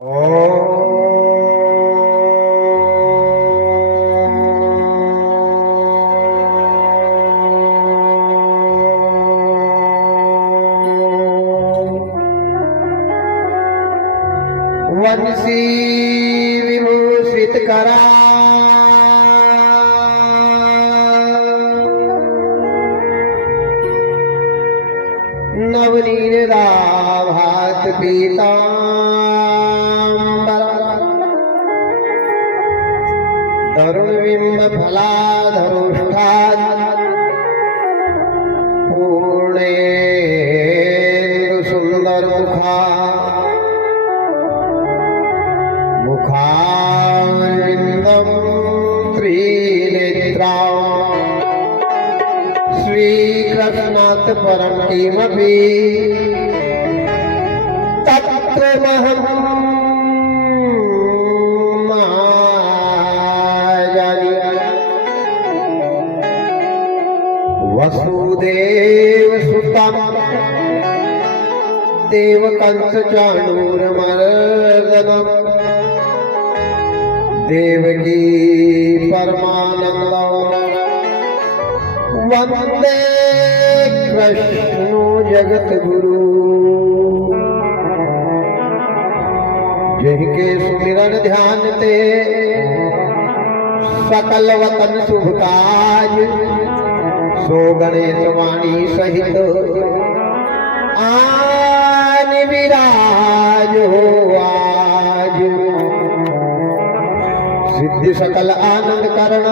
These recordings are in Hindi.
वंशी विभूषित करा नवनीराभात पीताम्बरा तरुणबिंब फलाधरुष्ठात् पूर्णेन्दु सुंदर मुखारविंदं त्रिनेत्रां श्रीकृष्णात् परं किमपि तत्त्वमहं न जाने। वसुदेवसुतं देवकंसचाणूरमर्दनम् देवकी परमानंदं वंदे कृष्णो जगतगुरु। जिनके सुमिरन ध्यान ते सकल वतन शुभ काज, सो गणेश वाणी सहित आन विराज हो आज। सिद्धि सकल आनंद करण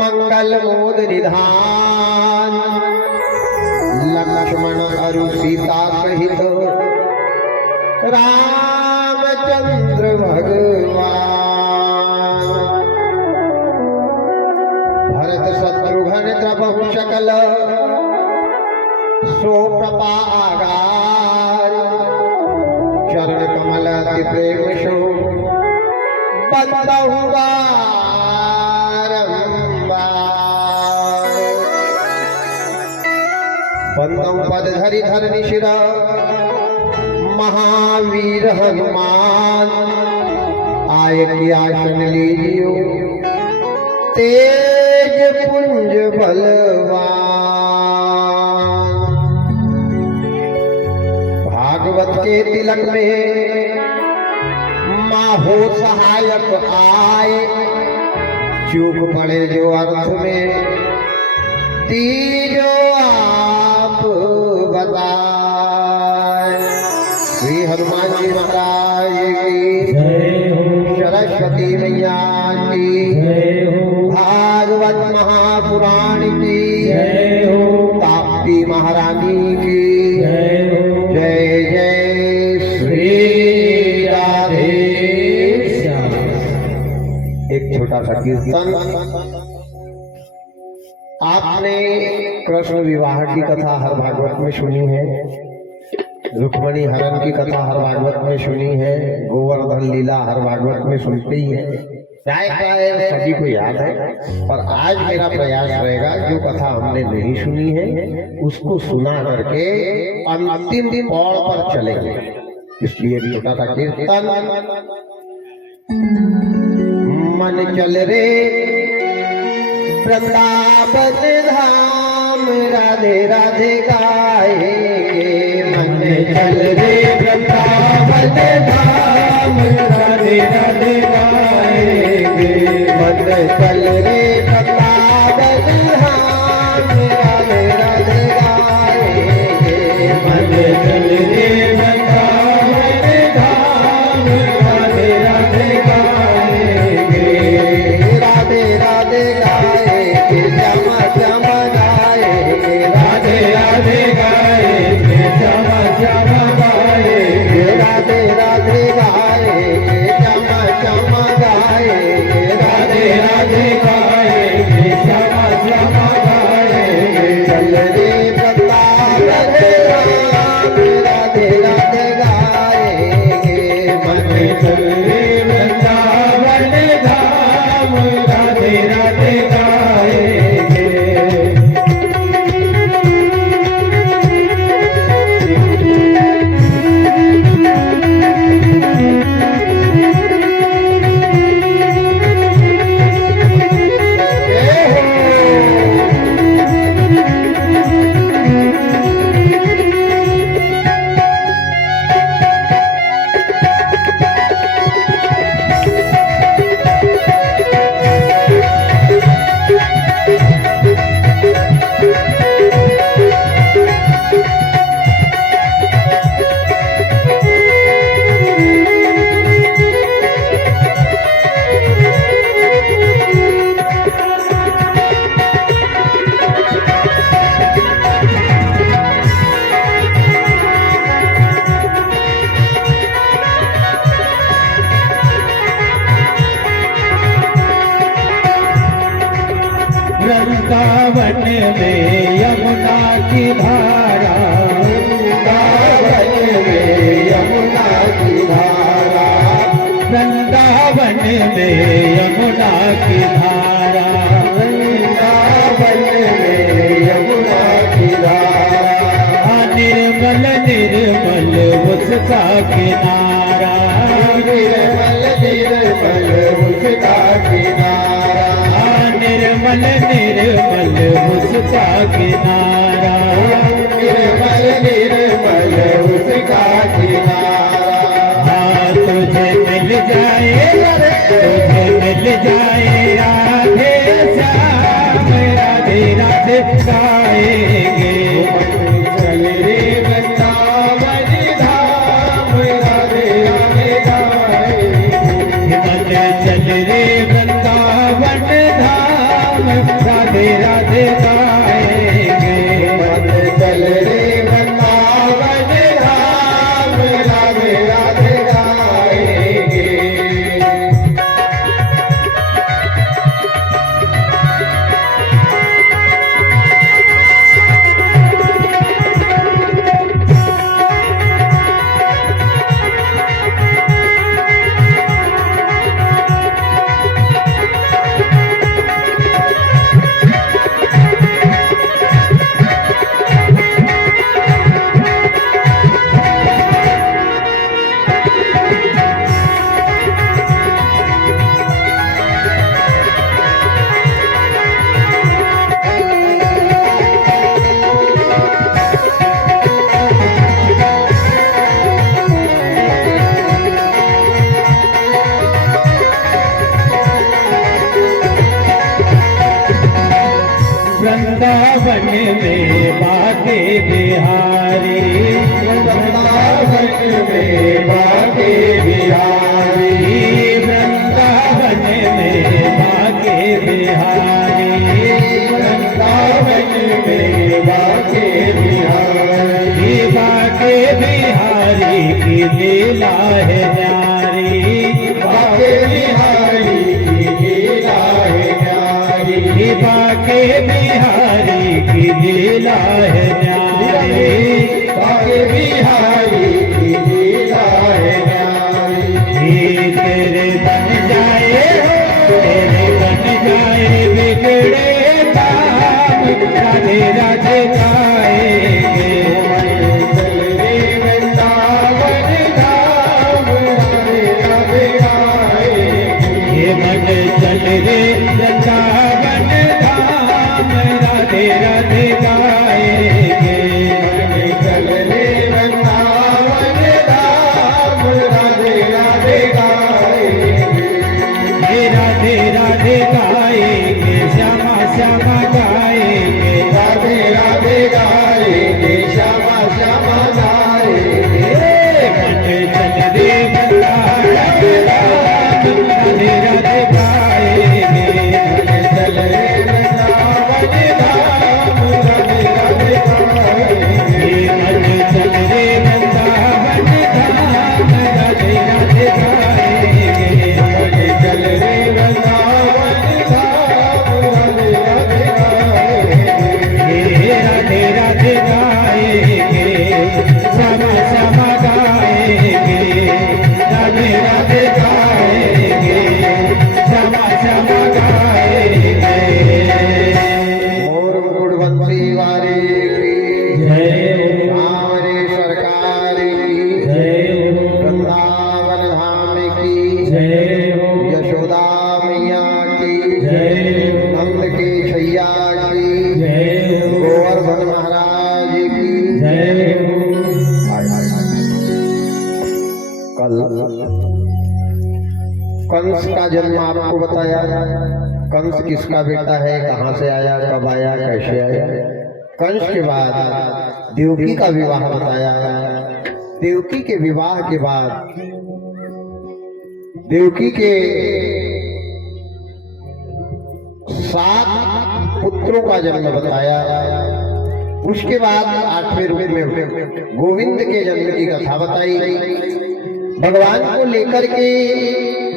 मंगल मोद निधान, लक्ष्मण अरु सीता सहित रामचंद्र भगवान। भरत शत्रुघ्न तबहु सकल सो प्रपागार, चरण कमल अति प्रेम शो बंदहु बारंबार। बंदहु पद धरि धरनी शिर महावीर हनुमान, आय की आसन लीजियो तेज पुंज बलवान। भागवत के तिलक में हो सहायक आए, चूक पड़े जो अर्थ में तीजो आप बताए। श्री हनुमान जी महाराज की सरस्वती मैया की भागवत महापुराण की ताप्ती महारानी की जय जय श्री। एक छोटा सा कीर्तन। आपने कृष्ण विवाह की कथा हर भागवत में सुनी है, रुक्मणी हरण की कथा हर भागवत में सुनी है, गोवर्धन लीला हर भागवत में सुनते ही है, प्राय सभी को याद है। पर आज मेरा प्रयास रहेगा जो कथा हमने नहीं सुनी है उसको सुना करके अंतिम पौड़ पर चलेंगे। इसलिए छोटा सा कीर्तन। मन चल रे वृंदावन धाम, राधे राधे गाएंगे। मन चल रे वृंदावन धाम, राधे राधे गाएंगे। मन चल रे वृंदावन धाम, राधे राधे गाएंगे। मन चल रे वृंदावन धाम, राधे राधे गाएंगे। राधे राधे गाएंगे, श्यामा श्यामा गाएंगे। राधे राधे गाएंगे, श्यामा श्यामा गाएंगे। राधे राधे गाएंगे, श्यामा श्यामा गाएंगे। राधे राधे वृंदावन में यमुना की धारा, वृंदावन में यमुना की धारा, वृंदावन में यमुना की धारा, वृंदावन में यमुना की धारा, निर्मल निर्मल उसका किनारा, निर्मल निर्मल उसका किनारा, निर्मल निर्मल उसका किनारा, निर्मल निर्मल उसका किनारा। हाँ तुझे मिल जाए, तुझे मिल जाए राधे श्याम, राधे राधे गाएंगे। चल रे वृंदावन धाम, राधे राधे गाएंगे। मन चल रे वृंदावन धाम, राधे राधे गाएंगे। मन चल रे वृंदावन धाम, राधे राधे गाएंगे। वृंदावन में बाके बिहारी, वृंदावन में बाके बिहारी, वृंदावन में बाके बिहारी, वृंदावन में बाके बिहारी, बाके बिहारी की लीला है न्यारी, बाके बिहारी की लीला है न्यारी, बाके बिहारी की लीला है न्यारी, बाके बिहारी की लीला है न्यारी। तेरे बन जाए, तेरे बन जाए बिगड़े काम, राधे राधे गाएंगे। चल रे वृंदावन धाम, राधे राधे गाएंगे। ये मन चल रे वृंदावन धाम, राधे राधे गाएंगे। चल रे वृंदावन धाम, राधे राधे गाएंगे। राधे राधे गाएंगे, श्यामा श्यामा गाएंगे, राधे राधे गाएंगे, श्यामा श्यामा गाएंगे। मन चल रे वृंदावन धाम, राधे राधे गाएंगे। चल रे वृंदावन धाम, राधे राधे गाएंगे। मन चल रे वृंदावन धाम, राधे राधे गाएंगे। चल रे वृंदावन धाम, राधे राधे गाएंगे। राधे राधे गाएंगे, श्यामा श्यामा गाएंगे, राधे राधे गाएंगे, श्यामा श्यामा गाएंगे। मोर मुकुट बंसी वाले की जय हो, हमारे सरकार की जय हो, वृंदावन धाम की जय हो, यशोदा मैया की जय हो, नंद के छैया की जय हो, गोवर्धन महाराज की जय हो। कल कंस का जन्म आपको बताया। कंस किसका बेटा है, कहाँ से आया, कब आया, कैसे आया। कंस के बाद देवकी का विवाह बताया। देवकी के विवाह के बाद देवकी के 7 पुत्रों का जन्म बताया। उसके बाद 8वें रूप में गोविंद के जन्म की कथा बताई। भगवान को लेकर के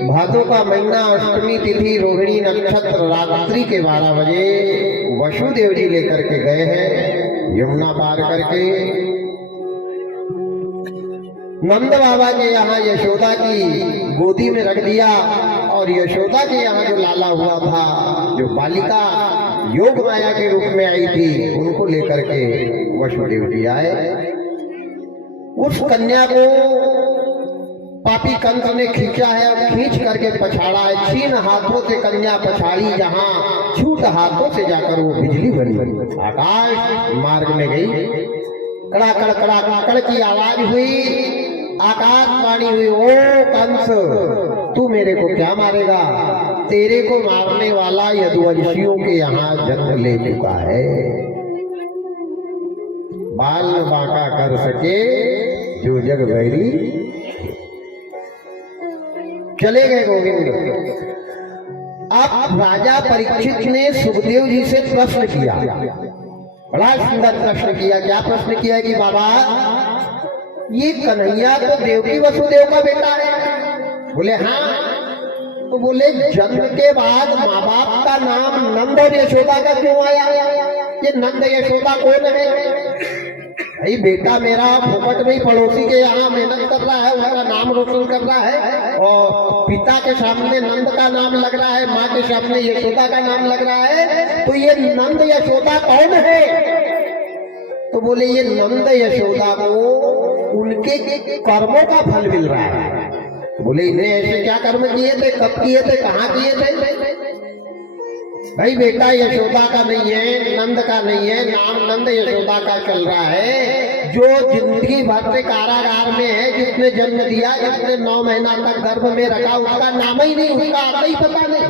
भादों का महीना, अष्टमी तिथि, रोहिणी नक्षत्र, रात्रि के 12 बजे वसुदेव जी लेकर के गए हैं यमुना पार करके। नंद बाबा के यहाँ यशोदा की गोदी में रख दिया और यशोदा के यहाँ जो लाला हुआ था, जो बालिका योग माया के रूप में आई थी, उनको लेकर के वसुदेव जी आए। उस कन्या को पापी कंस ने खींचा है और खींच करके पछाड़ा है। छीन हाथों से कन्या पछाड़ी, जहां छूट हाथों से जाकर वो बिजली बनी, आकाश मार्ग में गई। कड़ाकड़ कड़ाकड़ की आवाज हुई, आकाश वाणी हुई, ओ कंस तू मेरे को क्या मारेगा? तेरे को मारने वाला यदुवंशियों के यहाँ जन्म ले चुका है। बाल न बांका कर सके जो जग बैरी। चले गए गोविंद। अब राजा परीक्षित ने सुखदेव जी से प्रश्न किया, बड़ा सुंदर प्रश्न किया। क्या प्रश्न किया कि बाबा ये कन्हैया तो देवकी वसुदेव का बेटा है? बोले हाँ। तो बोले जन्म के बाद माँ बाप का नाम नंद और यशोदा का क्यों आया? ये नंद यशोदा कौन है? भाई बेटा मेरा फोकट में ही पड़ोसी के यहाँ मेहनत कर रहा है, उसका नाम रोशन कर रहा है, और पिता के सामने नंद का नाम लग रहा है, माँ के सामने यशोदा का नाम लग रहा है, तो ये नंद यशोदा कौन है? तो बोले ये नंद यशोदा को उनके कर्मों का फल मिल रहा है। बोले इन्हें ऐसे क्या कर्म किए थे, कब किए थे, कहाँ किए थे? भाई बेटा यशोदा का नहीं है, नंद का नहीं है, नाम नंद यशोदा का चल रहा है। जो जिंदगी भर से कारागार में है, जिसने जन्म दिया, जिसने 9 महीना तक गर्भ में रखा, उसका नाम ही नहीं, उसका आता ही पता नहीं।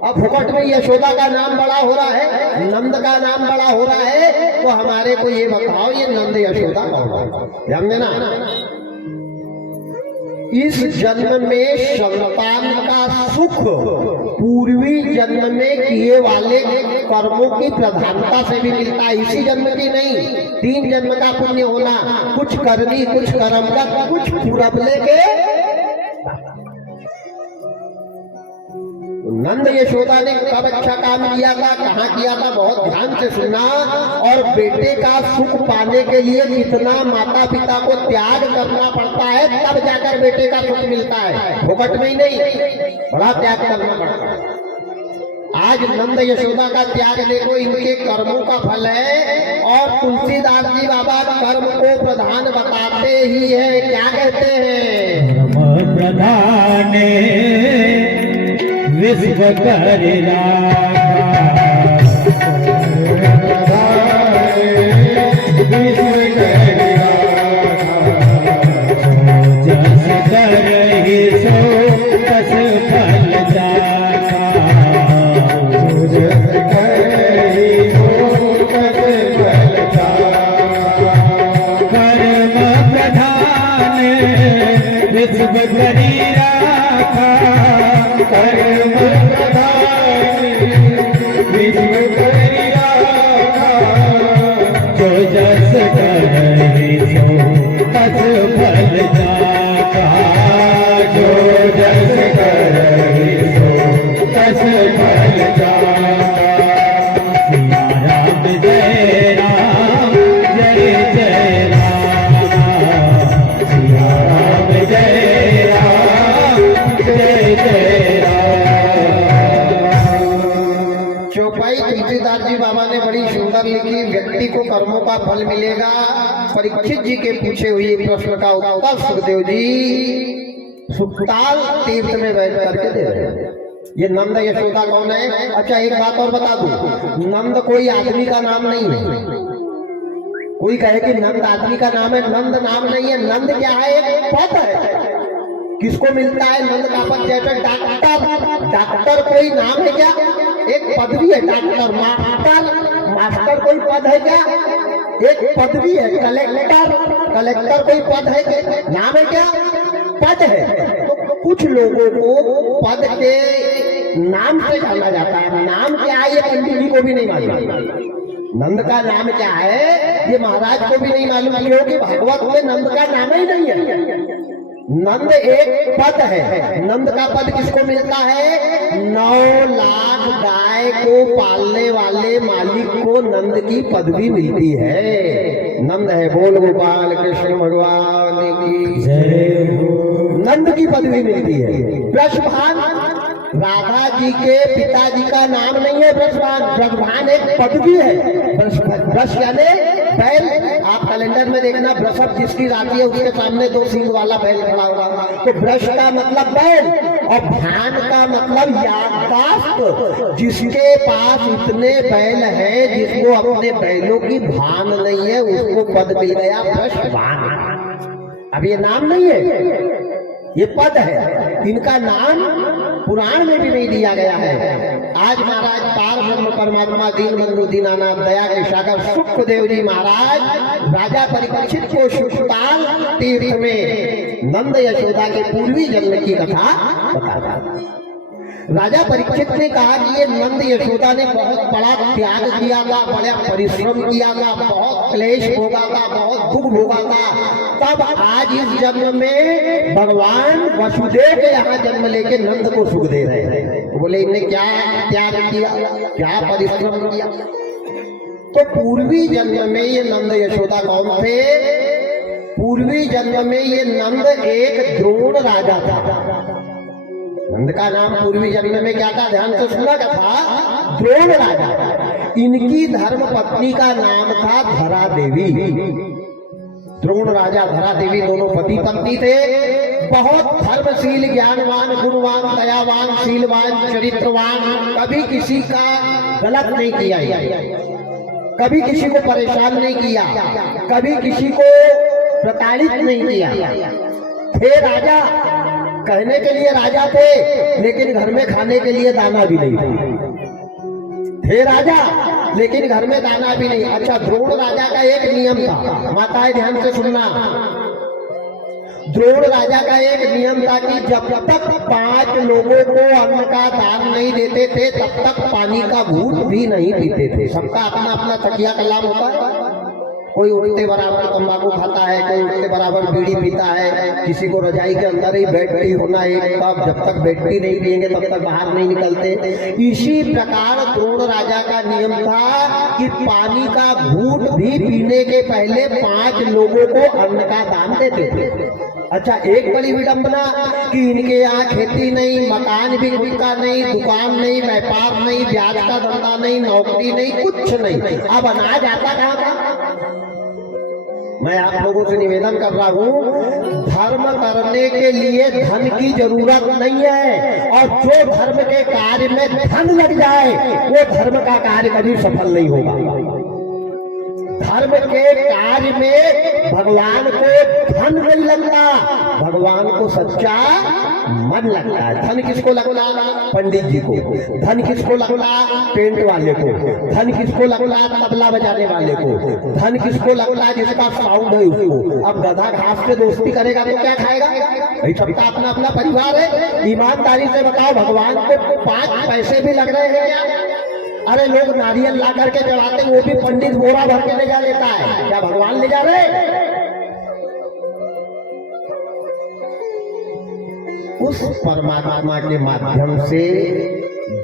अब फुकट में यशोदा का नाम बड़ा हो रहा है, नंद का नाम बड़ा हो रहा है, तो हमारे को ये बताओ ये नंद यशोदा कौन है? ध्यान देना। इस जन्म में संतान का सुख पूर्वी जन्म में किए वाले कर्मों की प्रधानता से भी मिलता है, इसी जन्म की नहीं। 3 जन्म का पुण्य होना, कुछ करनी, कुछ कर्म का, कुछ पूरबले के। नंद यशोदा ने कब अच्छा काम किया था, कहाँ किया था, बहुत ध्यान से सुनना। और बेटे का सुख पाने के लिए कितना माता पिता को त्याग करना पड़ता है, तब जाकर बेटे का सुख मिलता है, फुकट में ही नहीं, बड़ा त्याग करना पड़ता है। आज नंद यशोदा का त्याग देखो, इनके कर्मों का फल है। और तुलसीदास जी बाबा कर्म को प्रधान बताते ही है, क्या कहते हैं? कर्म प्रधान विश्व कर लिखी, व्यक्ति को कर्मों का फल मिलेगा। परीक्षित जी के पूछे हुए प्रश्न का उत्तर सुखदेव जी सुखताल तीर्थ में बैठ करके दे रहे हैं। ये नंद यशोदा कौन है? अच्छा एक बात और बता दूं, नंद कोई आदमी का नाम नहीं है। कोई कहे कि नंद आदमी का नाम है, नंद नाम नहीं है। नंद क्या है? एक पद है। किसको मिलता है नंद का पद? जैसे डॉक्टर, डॉक्टर कोई नाम है क्या? एक पदवी है डॉक्टर। मास्टर कोई पद है क्या? एक पदवी है। कलेक्टर, कलेक्टर कोई पद है क्या? नाम है क्या? पद है। तो कुछ लोगों को पद के नाम से जाना जाता है। नाम क्या है ये पंडित जी को भी नहीं मालूम। नंद का नाम क्या है ये महाराज को भी नहीं मालूम, क्योंकि भागवत में नंद का नाम ही नहीं है। नंद एक पद है। नंद का पद किसको मिलता है? 9 लाख गाय को पालने वाले मालिक को नंद की पदवी मिलती है। नंद है, बोल गोपाल कृष्ण भगवान की जय हो। नंद की पदवी मिलती है। ब्रजभान राधा जी के पिताजी का नाम नहीं है ब्रजभान। ब्रजभान एक पदवी है। ब्रज यानी बैल। आप कैलेंडर में देखना, वृषभ जिसकी राशि है उसके सामने 2 सींग वाला बैल खड़ा होगा। तो ब्रज का मतलब बैल और भान का मतलब याददाश्त। जिसके पास इतने बैल है जिसको अपने बैलों की भान नहीं है उसको पद मिल गया ब्रजभान। अब ये नाम नहीं है, ये पद है। इनका नाम पुराण में भी नहीं दिया गया है। आज महाराज पार ब्रह्म परमात्मा दीन बंधु दीनानाथ दया के सागर सुखदेव जी महाराज राजा परीक्षित को सुखताल तीर्थ में नंद यशोदा के पूर्वी जन्म की कथा बताया। राजा परीक्षित ने कहा कि ये नंद यशोदा ने बहुत बड़ा त्याग किया था, बड़ा परिश्रम किया था, बहुत क्लेश भोगा था, बहुत दुख भोगा था। तब आज इस जन्म में भगवान वसुदेव के यहाँ जन्म लेके नंद को सुख दे रहे हैं। तो बोले इन्हें क्या त्याग किया, क्या परिश्रम किया? तो पूर्वी जन्म में ये नंद यशोदा कौन थे? पूर्वी जन्म में ये नंद एक द्रोण राजा था। नंद का नाम पूर्वी जन्म में क्या था? ध्यान से सुना का था, द्रोण राजा। इनकी धर्म पत्नी का नाम था धरा देवी। द्रोण राजा धरा देवी दोनों पति पत्नी थे। बहुत धर्मशील, ज्ञानवान, गुणवान, दयावान, शीलवान, चरित्रवान। कभी किसी का गलत नहीं किया, कभी किसी को परेशान नहीं किया, कभी किसी को प्रताड़ित नहीं किया। थे राजा, कहने के लिए राजा थे, लेकिन घर में खाने के लिए दाना भी नहीं थे राजा, लेकिन घर में दाना भी नहीं। अच्छा, द्रोण राजा का एक नियम था, माताएं ध्यान से सुनना। द्रोण राजा का एक नियम था कि जब तक 5 लोगों को अन्न का दान नहीं देते थे तब तक पानी का घूंट भी नहीं पीते थे। सबका अपना अपना तकिया कलाम होता है। कोई उठते बराबर तंबाकू खाता है, कोई उठते बराबर बीड़ी पीता है, किसी को रजाई के अंदर ही बेड टी होना एक कप, जब तक बेड टी नहीं पिएंगे तब तक बाहर नहीं निकलते। इसी प्रकार द्रोण राजा का नियम था कि पानी का घूंट भी पीने के पहले 5 लोगों को अन्न का दान देते थे। अच्छा, एक बड़ी विडंबना कि इनके यहाँ खेती नहीं, मकान भी खुद का नहीं, दुकान नहीं, व्यापार नहीं, ब्याज का धंधा नहीं, नौकरी नहीं, कुछ नहीं। अब अनाज आता कहाँ था? मैं आप लोगों से निवेदन कर रहा हूँ, धर्म करने के लिए धन की जरूरत नहीं है, और जो धर्म के कार्य में धन लग जाए वो धर्म का कार्य कभी सफल नहीं होगा। धर्म के कार्य में भगवान को धन नहीं लगता, भगवान को सच्चा मन लगता है। धन किसको लगता? पंडित जी को। धन किसको लगता? पेंट वाले को। धन किसको लगता? तबला बजाने वाले को। धन किसको लगता? जिसका साउंड है उसको। अब गधा घास से दोस्ती करेगा तो क्या खाएगा? भाई सबका अपना अपना परिवार है। ईमानदारी से बताओ, भगवान को 5 पैसे भी लग रहे हैं क्या? अरे लोग नारियल ला करके चढ़ाते, वो भी पंडित बोरा भर के ले जा लेता है, क्या भगवान ले जा रहे? उस परमात्मा के माध्यम से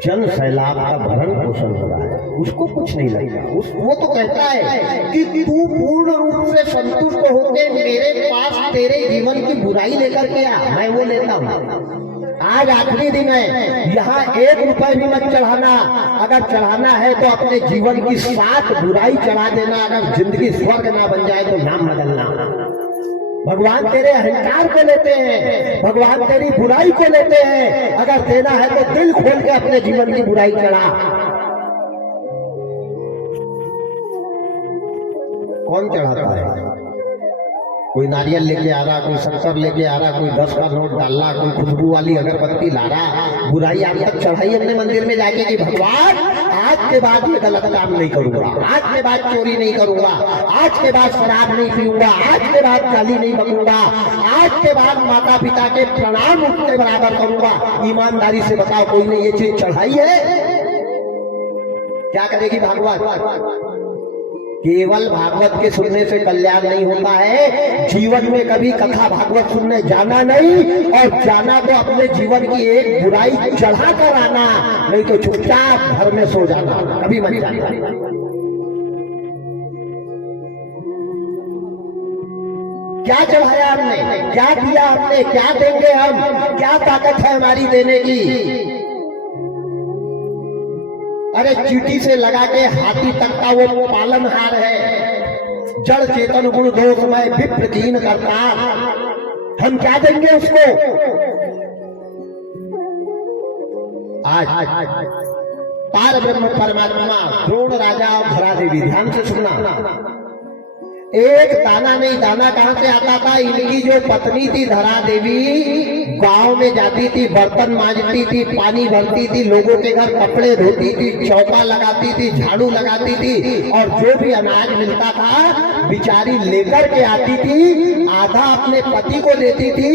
जन सैलाब का भरण पोषण हो रहा है, उसको कुछ नहीं लगता। वो तो कहता है कि तू पूर्ण रूप से संतुष्ट होके मेरे पास तेरे जीवन की बुराई लेकर के आ, मैं वो लेता हूँ। आज आखिरी दिन है, यहाँ 1 रुपए भी मत चढ़ाना। अगर चढ़ाना है तो अपने जीवन की 7 बुराई चढ़ा देना। अगर जिंदगी स्वर्ग ना बन जाए तो नाम बदलना। भगवान तेरे अहंकार को लेते हैं, भगवान तेरी बुराई को लेते हैं। अगर देना है तो दिल खोल के अपने जीवन की बुराई चढ़ा। कौन चढ़ाता है? कोई नारियल लेके आ रहा, कोई शक्कर लेके आ रहा, कोई 10 का नोट डाल रहा, कोई खुशबू वाली अगरबत्ती ला रहा। बुराई आप तक चढ़ाई अपने मंदिर में जाके कि भगवान आज के बाद ये गलत काम नहीं करूंगा, आज के बाद चोरी नहीं करूंगा, आज के बाद शराब नहीं पीऊंगा, आज के बाद गाली नहीं बकूंगा, आज के बाद माता पिता के प्रणाम उठने बराबर करूंगा। ईमानदारी से बताओ, कोई ने ये चीज चढ़ाई है? क्या करेगी भागवत? केवल भागवत के सुनने से कल्याण नहीं होता है, जीवन में कभी कथा भागवत सुनने जाना नहीं, और जाना तो अपने जीवन की एक बुराई चढ़ा कर आना, नहीं तो चुपचाप घर में सो जाना, कभी मत जाना। क्या चढ़ाया हमने, क्या दिया हमने, क्या देंगे हम, क्या ताकत है हमारी देने की? अरे चीटी से लगा के हाथी तक का वो पालनहार है, जड़ चेतन गुण दोषमय विप्र कीन करता, हम क्या देंगे उसको? आज पार ब्रह्म परमात्मा द्रोण राजा और धरा देवी, ध्यान से सुनना, एक दाना नहीं, दाना कहां से आता था? इनकी जो पत्नी थी धरा देवी, गांव में जाती थी, बर्तन मांजती थी, पानी भरती थी, लोगों के घर कपड़े धोती थी, चौका लगाती थी, झाड़ू लगाती थी, और जो भी अनाज मिलता था बिचारी लेकर के आती थी, आधा अपने पति को देती थी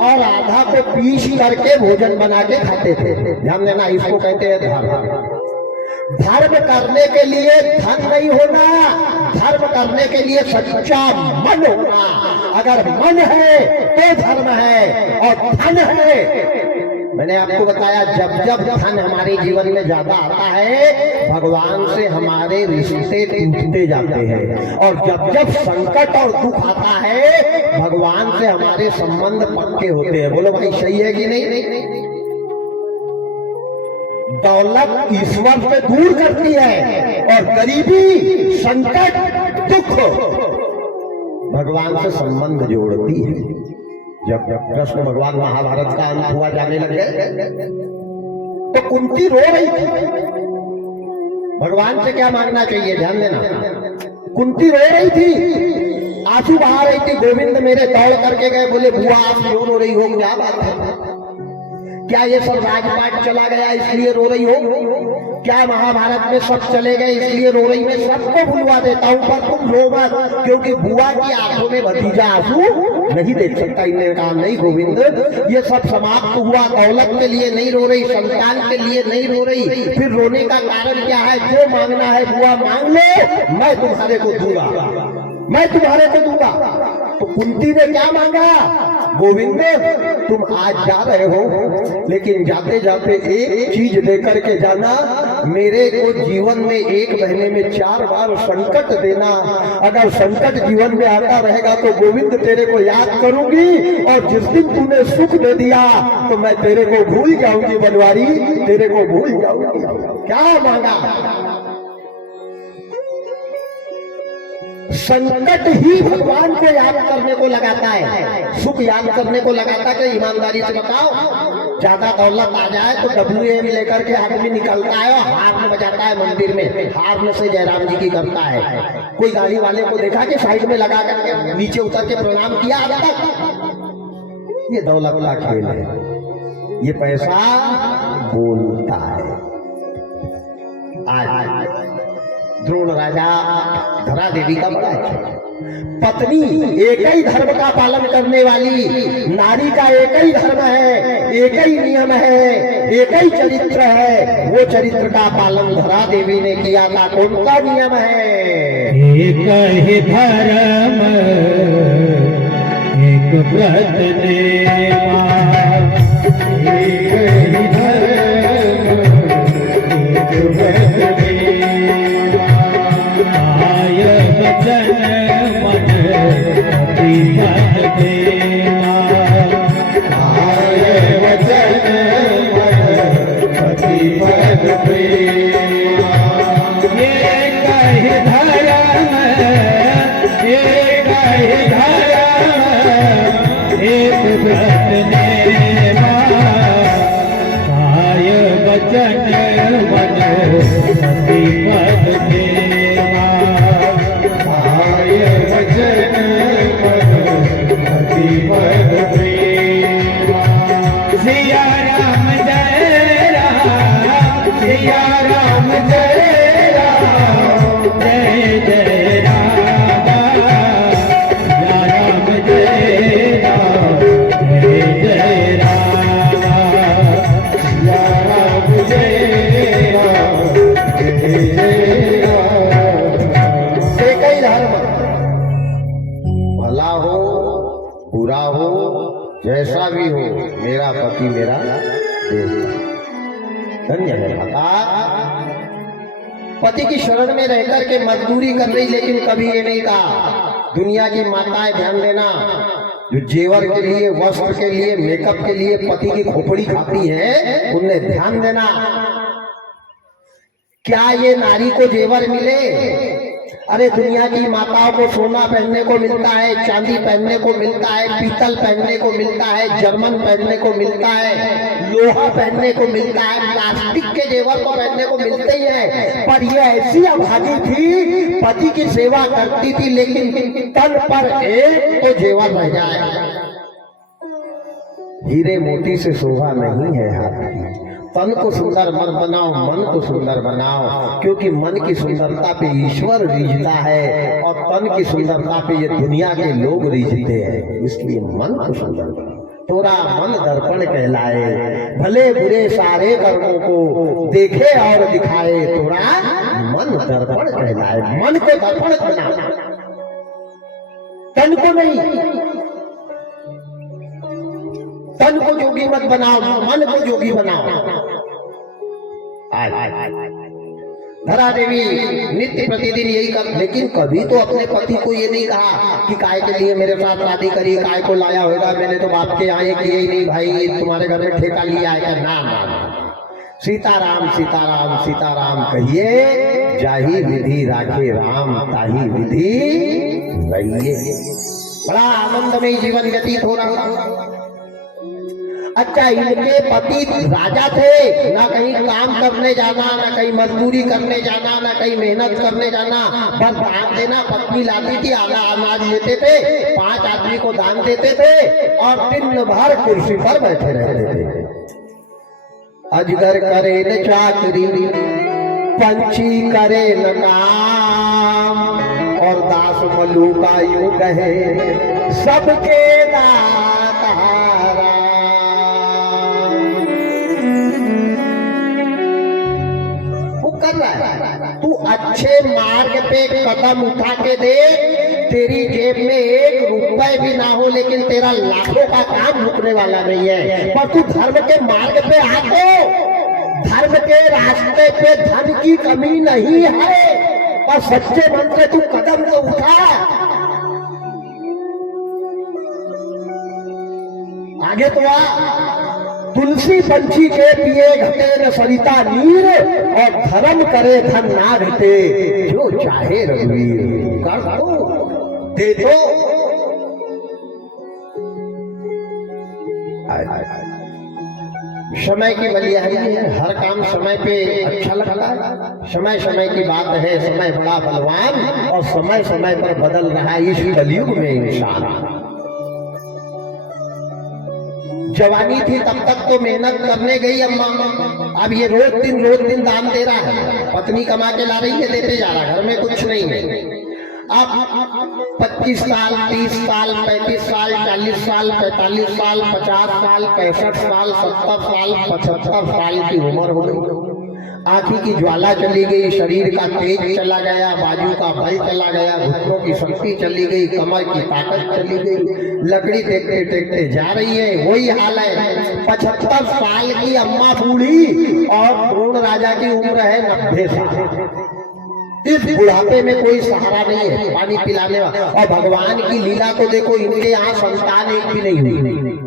और आधा को पीस करके भोजन बना के खाते थे। ध्यान देना, इसको कहते हैं धर्म। धर्म करने के लिए धन नहीं होना, धर्म करने के लिए सच्चा मन होना। अगर मन है तो धर्म है, और धन है, मैंने आपको बताया, जब जब धन हमारे जीवन में ज्यादा आता है, भगवान से हमारे रिश्ते टूटते जाते हैं, और जब जब संकट और दुख आता है, भगवान से हमारे संबंध पक्के होते हैं। बोलो भाई, सही है कि नहीं? दौलत ईश्वर से दूर करती है, और गरीबी, संकट, दुख भगवान से संबंध जोड़ती है। जब जब कृष्ण भगवान महाभारत का अंत हुआ जाने लगे, तो कुंती रो रही थी। भगवान से क्या मांगना चाहिए, ध्यान देना। कुंती रो रही थी, आंसू बहा रही थी। गोविंद मेरे दौड़ करके गए, बोले बुआ आप क्यों रो रही हो, क्या बात है? क्या ये सब राजपाट चला गया इसलिए रो रही हो? क्या महाभारत में सब चले गए इसलिए रो रही? मैं सबको भुलवा देता हूँ, पर तुम रो मत, क्योंकि बुआ की आंखों में भतीजा आंसू नहीं देख सकता। इन्होंने कहा नहीं गोविंद, ये सब समाप्त हुआ, दौलत के लिए नहीं रो रही, संतान के लिए नहीं रो रही, फिर रोने का कारण क्या है? जो मांगना है बुआ मांग लो, मैं तुम्हारे को दूंगा, मैं तुम्हारे को दूंगा। तो कुंती ने क्या मांगा? गोविंद तुम आज जा रहे हो, लेकिन जाते जाते एक चीज लेकर के जाना, मेरे को जीवन में एक महीने में 4 बार संकट देना। अगर संकट जीवन में आता रहेगा तो गोविंद तेरे को याद करूंगी, और जिस दिन तूने सुख दे दिया तो मैं तेरे को भूल जाऊंगी बनवारी, तेरे को भूल जाऊंगी। क्या मांगा? संकट ही भगवान को याद करने को लगाता है, सुख याद करने को लगाता है। कि ईमानदारी से बताओ, ज्यादा दौलत आ जाए तो WM लेकर के आदमी निकलता है और हार्न बजाता है मंदिर में, हार्न से जयराम जी की करता है। कोई गाड़ी वाले को देखा कि साइड में लगा करके नीचे उतर के प्रणाम किया अब तक? ये दौलत का खेल है, ये पैसा बोलता है। आज द्रोण राजा धरा देवी का बड़ा अच्छा, पत्नी एक ही धर्म का पालन करने वाली नारी का एक ही धर्म है, एक ही नियम है, एक ही चरित्र है। वो चरित्र का पालन धरा देवी ने किया था। कौन सा नियम है? एक ही धर्म एक व्रत नेमा, एक ही धर्म एक व्रत नेमा, आय वचन मन अति पथ देवा, आय वचन मन अति पथ देवा। एक ही धर्म एक ही धर्म एक व्रत मेरा पति मेरा देवता। धन्य है माता, पति की शरण में रहकर के मजदूरी कर रही, लेकिन कभी ये नहीं कहा। दुनिया की माताएं ध्यान देना, जो जेवर के लिए, वस्त्र के लिए, मेकअप के लिए पति की खोपड़ी खाती है, उन्हें ध्यान देना। क्या ये नारी को जेवर मिले? अरे दुनिया की माताओं को सोना पहनने को मिलता है, चांदी पहनने को मिलता है, पीतल पहनने को मिलता है, जर्मन पहनने को मिलता है, लोहा पहनने को मिलता है, प्लास्टिक के जेवर को पहनने को मिलते ही है। पर ये ऐसी अभागी थी, पति की सेवा करती थी, लेकिन तन पर एक तो जेवर रह जाए। हीरे मोती से शोभा नहीं है हाथ की। तन को सुंदर मत बनाओ, मन को सुंदर बनाओ, क्योंकि मन की सुंदरता पे ईश्वर रीझता है और तन की सुंदरता पे ये दुनिया के लोग रीझते हैं। इसलिए मन को सुंदर बनाओ। तोरा मन दर्पण कहलाए, भले बुरे सारे कर्मों को देखे और दिखाए। तोरा मन दर्पण कहलाए। मन को दर्पण बनाओ, तन को नहीं। तन को जोगी मत बनाओ, मन को जोगी बनाओ। धरा देवी नित्य प्रतिदिन यही कर, लेकिन कभी तो अपने पति को ये नहीं कहा कि काय के लिए मेरे साथ शादी करी, काय को लाया होगा, मैंने तो बाप के आए किए ही नहीं भाई, तुम्हारे घर में ठेका लिया है। ना, सीताराम सीताराम सीताराम कहिए, जाही विधि राखे राम, ताही विधि रहिए। बड़ा आनंदमय जीवन व्यतीत हो रहा। अच्छा, इनके पति राजा थे, ना कहीं काम करने जाना, ना कहीं मजदूरी करने जाना, ना कहीं मेहनत करने जाना, बस दान देना। पत्नी लाती थी, आधा अनाज लेते थे, 5 आदमी को दान देते थे और दिन भर कुर्सी पर बैठे रहते थे। अजगर करे न चाकरी, पंछी करे न काम, और दास मलूका यूं कहे, सबके दाता राम। कर रहा है तू अच्छे मार्ग पे कदम उठा के दे, तेरी जेब में 1 रुपए भी ना हो, लेकिन तेरा लाखों का काम रुकने वाला नहीं है। पर तू धर्म के मार्ग पे आके, धर्म के रास्ते पे धन की कमी नहीं है, पर सच्चे मन से तू कदम तो उठा। आगे तो आ। तुलसी पंछी के पिए घटे न सरिता नीर, और धर्म करे धन ना घटे, जो चाहे रघुवीर। कर दो, दे दो। समय की बलिहारी है, हर काम समय पे अच्छा लगता है। समय समय की बात है, समय बड़ा बलवान, और समय समय पर बदल रहा है इस कलयुग में इंसान। जवानी थी तब तक तो मेहनत करने गई अम्मा, अब ये रोज दिन दान दे रहा है। पत्नी कमा के ला रही है, देते जा रहा, घर में कुछ नहीं है। अब 25 साल, 30 साल, 35 साल, 40 साल, 45 साल, 50 साल, 65 साल, 70 साल, 75 साल की उम्र हो गई। आंखी की ज्वाला चली गई, शरीर का तेज चला गया, बाजू का बल चला गया, घुटनों की शक्ति चली गई, कमर की ताकत चली गई, लकड़ी टेकते टेकते जा रही है। वही हाल है। 75 साल की अम्मा बूढ़ी और द्रोण राजा की उम्र है 90 साल। इस बुढ़ापे में कोई सहारा नहीं है पानी पिलाने वाला। और भगवान की लीला को देखो, इनके यहाँ संतान एक भी नहीं हुई।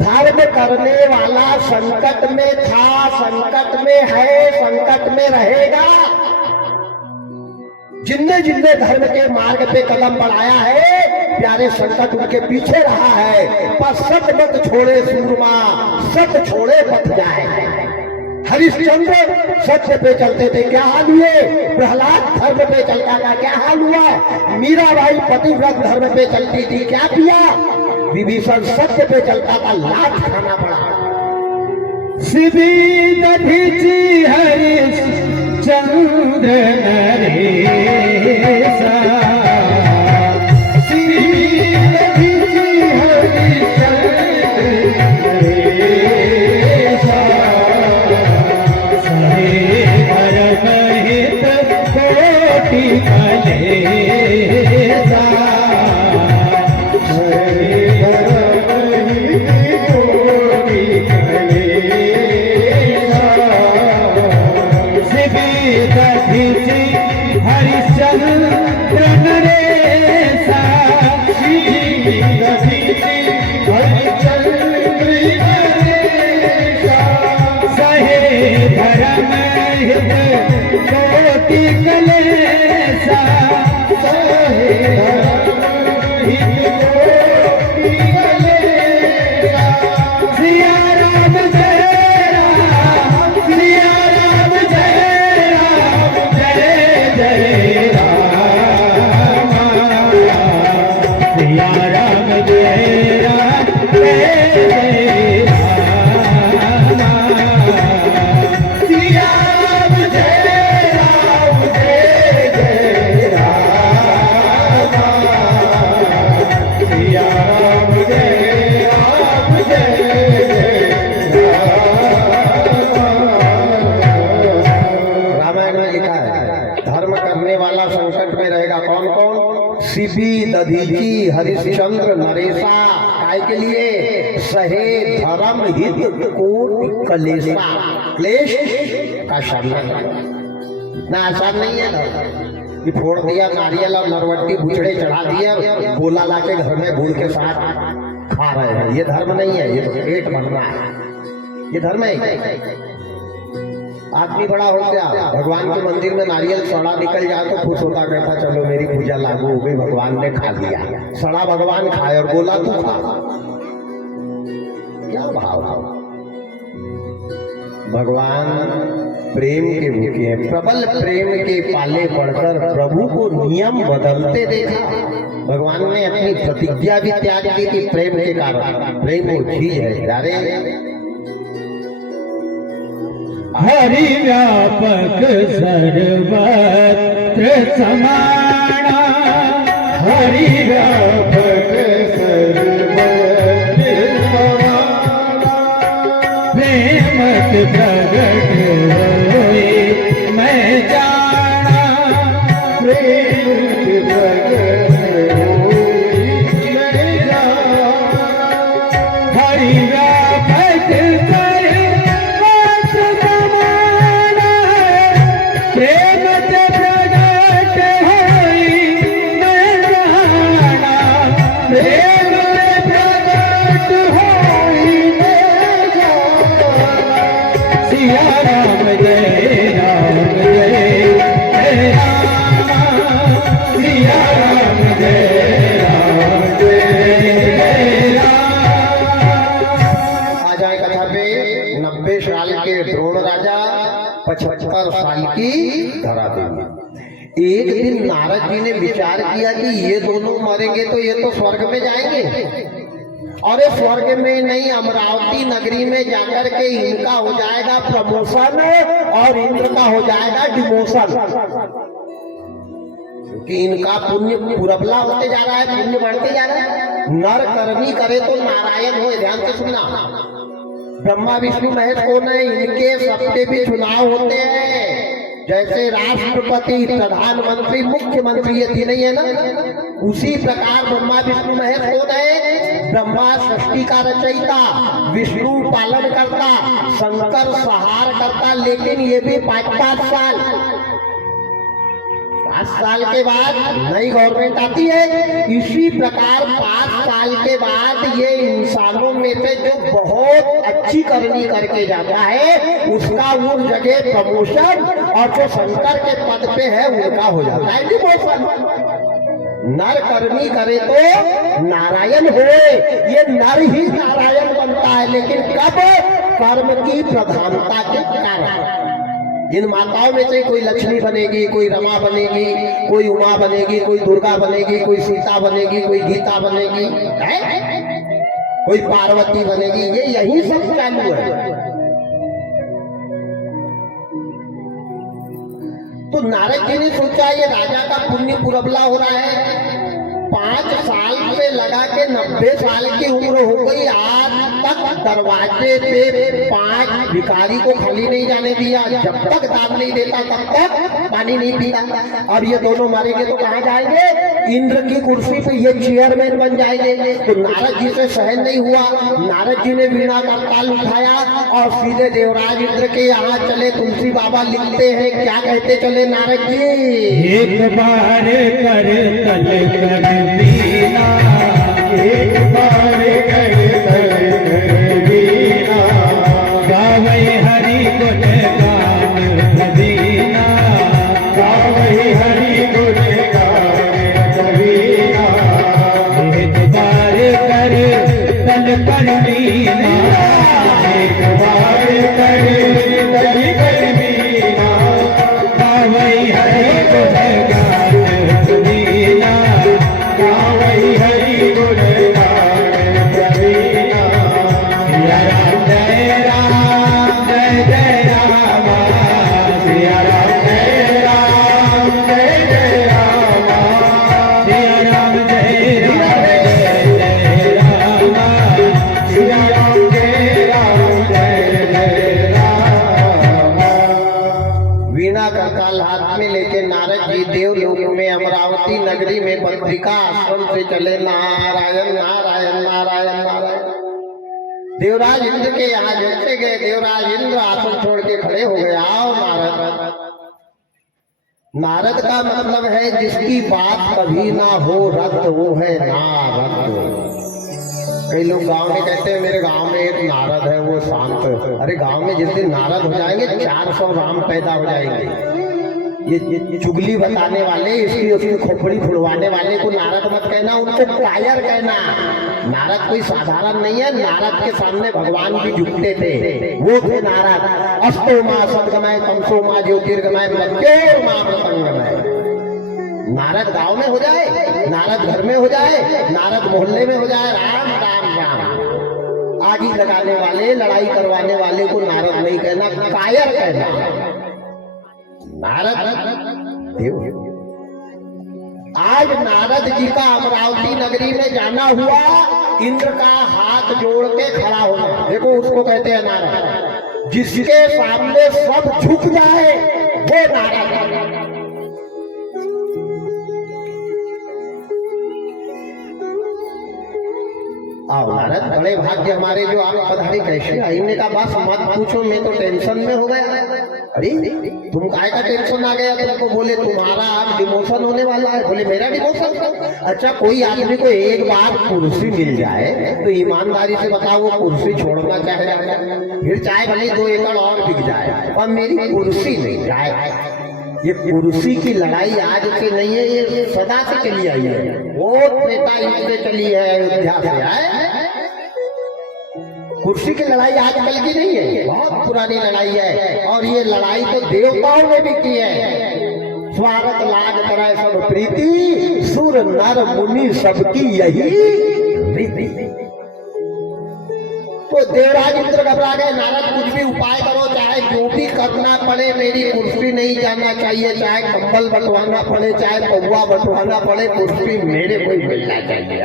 धर्म करने वाला संकट में था, संकट में है, संकट में रहेगा। जिनने जिनने धर्म के मार्ग पे कदम बढ़ाया है, प्यारे संकट उनके पीछे रहा है। पर सत मत छोड़े सूरमा, सत छोड़े पथ जाए। हरिश्चंद्र सत्य पे चलते थे, क्या हाल हुए? प्रहलाद धर्म पे चलता था, क्या हाल हुआ? मीराबाई पतिव्रत धर्म पे चलती थी, क्या किया? विभीषण सत्य पे चलता था, लात खाना पड़ा। सिद्धि दधीचि हरिश्चंद्र नरेशा, सिद्धि दधीचि हरिश्चंद्र नरेशा, सहे धर्म हित कोटि कलेशा, सहे धर्म हित जय रामा सिया राम जय राम जय जय रामा सिया राम जय रामायण में लिखा है धर्म करने वाला संकट में रहेगा कौन कौन? शिबी दधीची हरिश्चंद्र नरेशा काय के लिए सहे धर्म हित कोटि कलेशा क्लेश का सामना करना ना आसान नहीं है धर्म कि फोड़ दिया नारियल और नरवट्टी बुचड़े चढ़ा दिया गोला लाके घर में भूल के साथ खा रहे हैं, ये धर्म नहीं है, ये तो पेट भरना है, ये धर्म है। आदमी बड़ा हो गया भगवान के मंदिर में नारियल सड़ा निकल जाए तो खुश होता कहता चलो मेरी पूजा लागू हो गई, भगवान ने खा लिया। सड़ा भगवान खाए और गोला तू खा, क्या भाव? भगवान प्रेम के भूखे हैं, प्रबल प्रेम के पाले पड़कर प्रभु को नियम बदलते देखा। भगवान ने अपनी प्रतिज्ञा भी त्याग दी थी प्रेम के कारण। प्रेम वो चीज है जारे हरि व्यापक सर्वत्र समाना हरि व्यापक सर्वत्र समाना प्रेमत प्रगट होए मैं जाना प्रेमत प्रगट होए मैं जाना हरि व्यापक द्रोण राजा 75 साल की धरा देंगे। एक दिन नारद जी ने विचार किया कि ये दोनों मरेंगे तो ये तो स्वर्ग में जाएंगे, और ये स्वर्ग में नहीं अमरावती नगरी में जाकर के इनका हो जाएगा प्रमोशन और इंद्र का हो जाएगा डिमोशन, क्योंकि इनका पुण्य पुरबला होते जा रहा है, पुण्य बढ़ते जा रहा है। नर करनी करे तो नारायण हो, ध्यान से सुनना। ब्रह्मा विष्णु महेश कौन है? इनके सबके भी चुनाव होते हैं। जैसे राष्ट्रपति, प्रधानमंत्री, मुख्यमंत्री ये थी नहीं है ना, उसी प्रकार ब्रह्मा विष्णु महेश कौन है? ब्रह्मा सृष्टि का रचयिता, विष्णु पालन करता, शंकर संहार करता। लेकिन ये भी 5-5 साल 5 साल के बाद नई गवर्नमेंट आती है। इसी प्रकार 5 साल के बाद ये इंसानों में से जो बहुत अच्छी करनी करके जाता है उसका उस जगह प्रमोशन, और जो शंकर के पद पे है उनका हो जाता है डिमोशन। नर करनी करे तो नारायण होए, ये नर ही नारायण बनता है, लेकिन कब? कर्म की प्रधानता के कारण। इन माताओं में से कोई लक्ष्मी बनेगी, कोई रमा बनेगी, कोई उमा बनेगी, कोई दुर्गा बनेगी, कोई सीता बनेगी, कोई गीता बनेगी, कोई पार्वती बनेगी, ये यही सब चालू है। तो नारद जी ने सोचा ये राजा का पुण्य पुरबला हो रहा है, 5 साल से लगा के 90 साल की उम्र हो गई, आज तक दरवाजे पे 5 भिखारी को खाली नहीं जाने दिया। जब तक दान नहीं देता तब तक पानी नहीं पीता। अब ये दोनों मरेंगे तो कहाँ जाएंगे? इंद्र की कुर्सी पे ये चेयरमैन बन जाएंगे। तो नारद जी से सहन नहीं हुआ, नारद जी ने वीणा का ताल उठाया और सीधे देवराज इंद्र के यहाँ चले। तुलसी बाबा लिखते हैं, क्या कहते चले नारद जी? एक बार कर तल कर वीणा, एक बार कर तल कर वीणा, गावै हरि गुण गान मदीना, गावै हरि गुण गान मदीना। एक बार कर तल कर वीणा, एक बार कर तल कर वीणा, गावै हरि गुण गान मदीना, गावै हरि गुण गान मदीना। बद्रिका आश्रम से चले, नारायण नारायण नारायण नारायण। देवराज इंद्र के यहाँ जैसे गए, देवराज इंद्र आसन छोड़ के खड़े हो गए, आओ नारद। नारद का मतलब है जिसकी बात कभी ना हो रद्द, वो है नारद। कई लोग गांव में कहते हैं मेरे गांव में एक नारद है, वो शांत है। अरे गांव में जिस दिन नारद हो जाएंगे 400 राम पैदा हो जाएंगे। ये चुगली बताने वाले, इसकी उसकी खोपड़ी फुड़वाने वाले को नारद मत कहना, उनको कायर कहना। नारद कोई साधारण नहीं है। नारद के सामने भगवान भी झुकते थे, वो थे नारद। अस्तो माँ सदगमय तमसो माँ ज्योतिर्गमय मृत्योर् माँ मृतंगमय। नारद गांव में हो जाए, नारद घर में हो जाए, नारद मोहल्ले में हो जाए, राम राम राम। आगी लगाने वाले, लड़ाई करवाने वाले को नारद नहीं कहना, कायर कहना। नारद देव। आज नारद जी का अमरावती नगरी में जाना हुआ, इंद्र का हाथ जोड़ के खड़ा होना, देखो उसको कहते हैं नारद। जिसके सामने सब झुक जाए वो नारद। आओ नारद, बड़े भाग्य हमारे जो आप पधारी, कैसे आई? इन्होंने कहा बस मत पूछो, मैं तो टेंशन में हो गया। अरे तुम काहे का टेंशन आ गया तुमको? बोले तुम्हारा आज डिमोशन होने वाला है। बोले मेरा डिमोशन? अच्छा, कोई आदमी को एक बार कुर्सी मिल जाए तो ईमानदारी से बताओ वो कुर्सी छोड़ना चाहेगा? फिर चाहे भले 2 एकड़ और बिक जाए, और मेरी कुर्सी नहीं जाए। ये कुर्सी की लड़ाई आज से नहीं है, ये सदा से चली आई है। वो त्रेता युग से चली है, अयोध्या से है। कुर्सी की लड़ाई आजकल की नहीं है, बहुत पुरानी लड़ाई है। और ये लड़ाई तो देवताओं ने भी की है। स्वागत लाग करे सब प्रीति, सुर नर मुनि सबकी यही रीति। तो देवराज इंद्र घबरा गए, नारद कुछ भी उपाय करो, चाहे जो भी करना पड़े, मेरी कुर्सी नहीं जाना चाहिए। चाहे कंबल बंटवाना पड़े, चाहे पौवा बंटवाना पड़े, कुर्सी मेरे को ही मिलना चाहिए।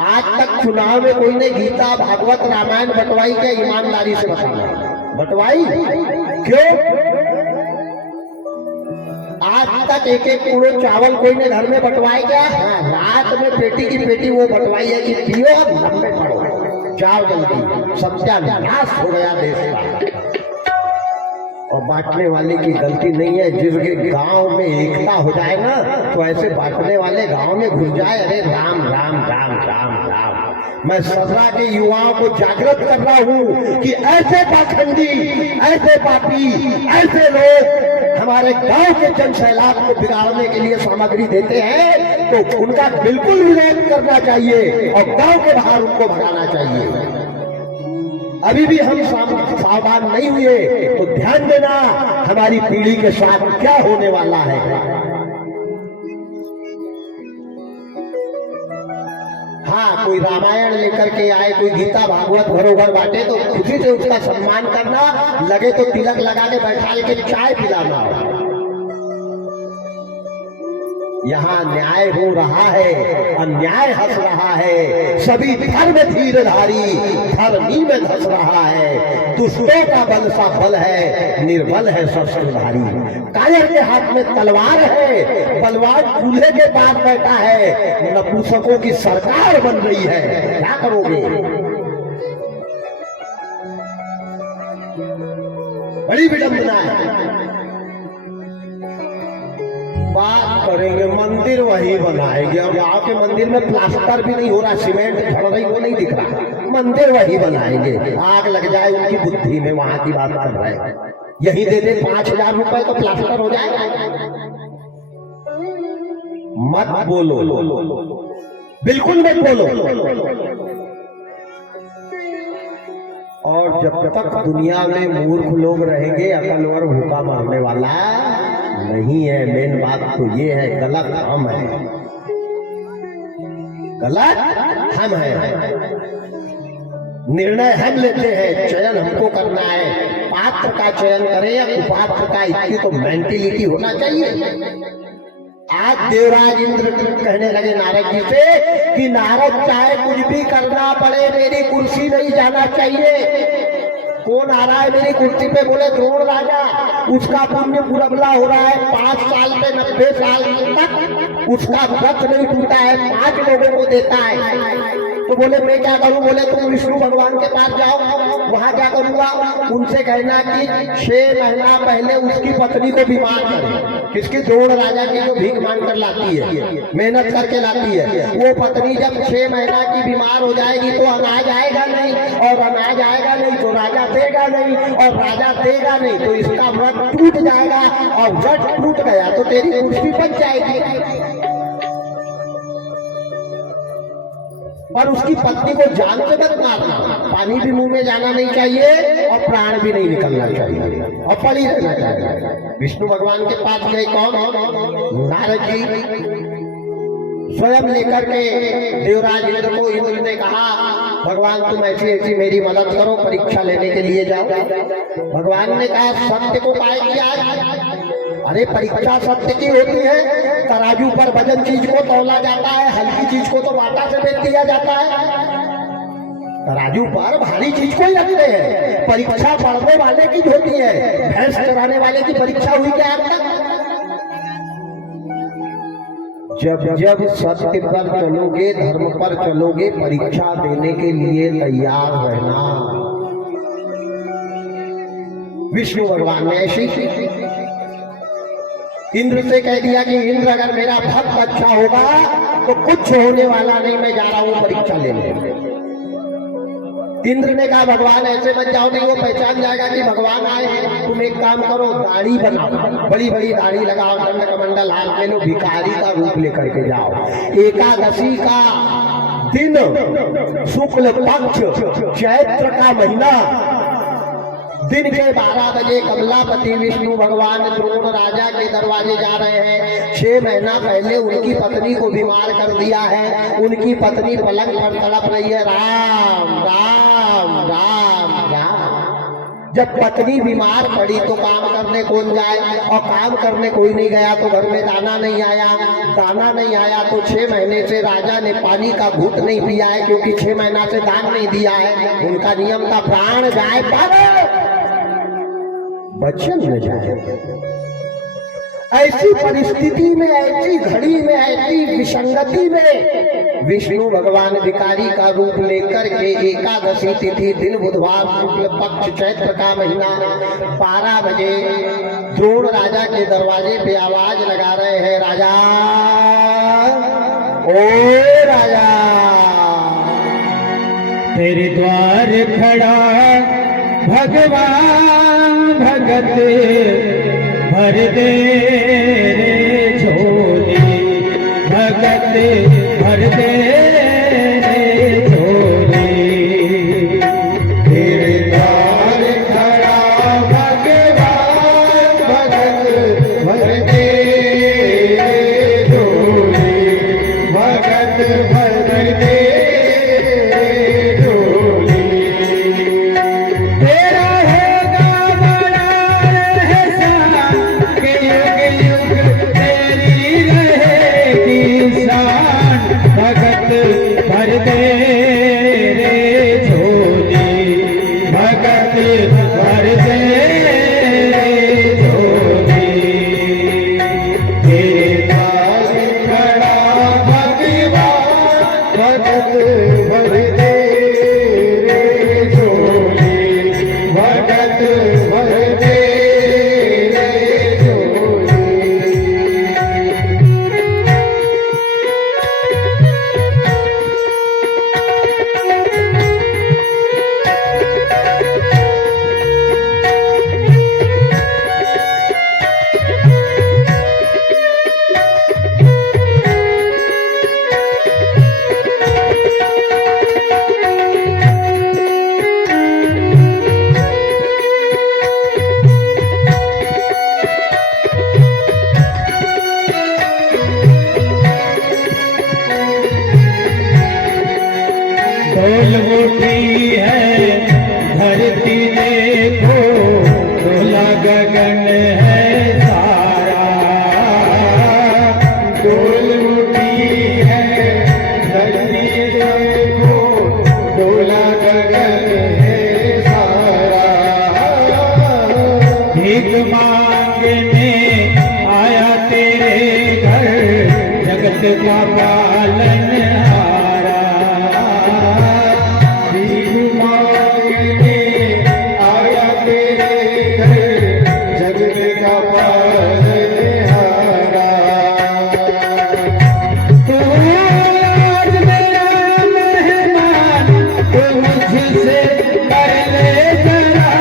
आज तक चुनाव में कोई ने गीता भागवत रामायण बंटवाई क्या? ईमानदारी से बताना, बंटवाई क्यों? आज तक एक एक किलो चावल कोई ने घर में बंटवाए क्या? रात में पेटी की पेटी वो बंटवाई है कि पियो लंबे पड़ो, जाओ जल्दी, सत्यानाश हो गया देश का। और बांटने वाले की गलती नहीं है। जिसके गांव में एकता हो जाए ना, तो ऐसे बांटने वाले गांव में घुस जाए, अरे राम राम राम राम राम। मैं सदरा के युवाओं को जागृत कर रहा हूँ कि ऐसे पाखंडी, ऐसे पापी, ऐसे लोग हमारे गांव के जन सैलाब को बिगाड़ने के लिए सामग्री देते हैं, तो उनका बिल्कुल विरोध करना चाहिए और गांव के बाहर उनको भगाना चाहिए। अभी भी हम सावधान नहीं हुए तो ध्यान देना हमारी पीढ़ी के साथ क्या होने वाला है। हाँ, कोई रामायण लेकर के आए, कोई गीता भागवत घरों घर बांटे, तो खुशी से उसका सम्मान करना, लगे तो तिलक लगा के बैठा के चाय पिलाना। यहाँ न्याय हो रहा है, अन्याय हंस रहा है। सभी धर्म धीरधारी धर्मी में धस रहा है। दुष्टों का बल सा बल है, निर्बल है शस्त्रधारी। कायर के हाथ में तलवार है, बलवान चूल्हे के पास बैठा है। नपुंसकों की सरकार बन रही है, क्या करोगे? बड़ी विडंबना है। बात करेंगे मंदिर वही बनाएंगे। अब गाँव के मंदिर में प्लास्टर भी नहीं हो रहा, सीमेंट झड़ रही वो नहीं दिख रहा, मंदिर वही बनाएंगे। आग लग जाए उनकी बुद्धि में, वहां की बात कर रहे हैं। यही दे दे 5000 रुपए तो प्लास्टर हो जाएगा। मत बोलो, बिल्कुल मत बोलो। और जब तक दुनिया में मूर्ख लोग रहेंगे, अकलवर भूखा मरने वाला नहीं है। मेन बात तो ये है, गलत हम है, गलत हम है। निर्णय हम लेते हैं, चयन हमको करना है। पात्र का चयन करें या कुपात्र का, इसकी तो मेंटेलिटी होना चाहिए। आज देवराज इंद्र कहने लगे नारद जी से कि नारद चाहे कुछ भी करना पड़े, मेरी कुर्सी नहीं जाना चाहिए। कौन आ रहा है मेरी कुर्सी पे? बोले द्रोण राजा। उसका पुण्य पूरा हो रहा है 5 साल पे 90 साल तक उसका व्रत नहीं टूटा है, 5 लोगों को देता है। तो बोले मैं क्या करूं? बोले तुम विष्णु भगवान के पास जाओ, वहां क्या करूंगा? उनसे कहना कि 6 महीना पहले उसकी पत्नी को बीमार करे। किसकी? द्रोण राजा की, जो भीख मांग कर लाती है, मेहनत करके लाती है। वो पत्नी जब 6 महीना की बीमार हो जाएगी तो अनाज आएगा नहीं, और अनाज आएगा नहीं तो राजा देगा नहीं, और राजा देगा नहीं तो इसका व्रत टूट जाएगा, और व्रत टूट गया तो तेरी कुर्सी बच जाएगी। पर उसकी पत्नी को जान से मत मारना, पानी भी मुंह में जाना नहीं चाहिए और प्राण भी नहीं निकलना चाहिए, और पड़ी रहना चाहिए। विष्णु भगवान के पास गए कौन? नारद जी स्वयं लेकर के देवराज इंद्र को। इंद्र ने कहा भगवान तुम ऐसी ऐसी मेरी मदद करो, परीक्षा लेने के लिए जाओ। भगवान ने कहा सत्य को पाए किया। अरे परीक्षा सत्य की होती है। तराजू पर वजन चीज को तौला जाता है, हल्की चीज को तो बाटा से बेच दिया जाता है। तराजू पर भारी चीज को ही रखते हैं। परीक्षा पढ़ने वाले की होती है, भैंस चराने वाले की परीक्षा हुई क्या आज तक? जब जब सत्य पर चलोगे, धर्म पर चलोगे, परीक्षा देने के लिए तैयार रहना। विष्णु भगवान ने ऐसी इंद्र से कह दिया कि इंद्र अगर मेरा भक्त अच्छा होगा तो कुछ होने वाला नहीं, मैं जा रहा हूं परीक्षा लेने। इंद्र ने कहा भगवान ऐसे मत जाओ, नहीं वो पहचान जाएगा कि भगवान आए हैं। तुम एक काम करो, दाढ़ी बनाओ, बड़ी बड़ी दाढ़ी लगाओ, दंड कमंडल हाथ में लो, भिखारी का रूप लेकर के जाओ। एकादशी का दिन, शुक्ल पक्ष, चैत्र का महीना, दिन के 12 बजे कमलापति विष्णु भगवान द्रोण राजा के दरवाजे जा रहे हैं। 6 महीना पहले उनकी पत्नी को बीमार कर दिया है। उनकी पत्नी पलंग पर तड़प रही है, राम राम राम राम। जब पत्नी बीमार पड़ी तो काम करने कौन जाए? और काम करने कोई नहीं गया तो घर में दाना नहीं आया। दाना नहीं आया तो 6 महीने से राजा ने पानी का घूंट नहीं पिया है, क्योंकि 6 महीना से दान नहीं दिया है। उनका नियम था प्राण जाए पर वचन न जाए। ऐसी परिस्थिति में, ऐसी घड़ी में, ऐसी विसंगति में विष्णु भगवान भिखारी का रूप लेकर के एकादशी तिथि, दिन बुधवार, शुक्ल पक्ष, चैत्र का महीना, 12 बजे द्रोण राजा के दरवाजे पे आवाज लगा रहे हैं, राजा ओ राजा, तेरे द्वार खड़ा भगवान भगत भर दे रे झोली, भगत भर दे रे झोली। तेरे द्वार खड़ा भगवान भगत भर दे रे झोली, भगत भर दे रे झोली। तेरा होगा बड़ा एहसान कि युग युग तेरी रहेगी शान, भगत भर दे रे झोली, भगत भर दे रे झोली। तेरे पास खड़ा भगवान भगत भर दे रे झोली, भगत भर दे रे झोली। मुझसे कर ले जरा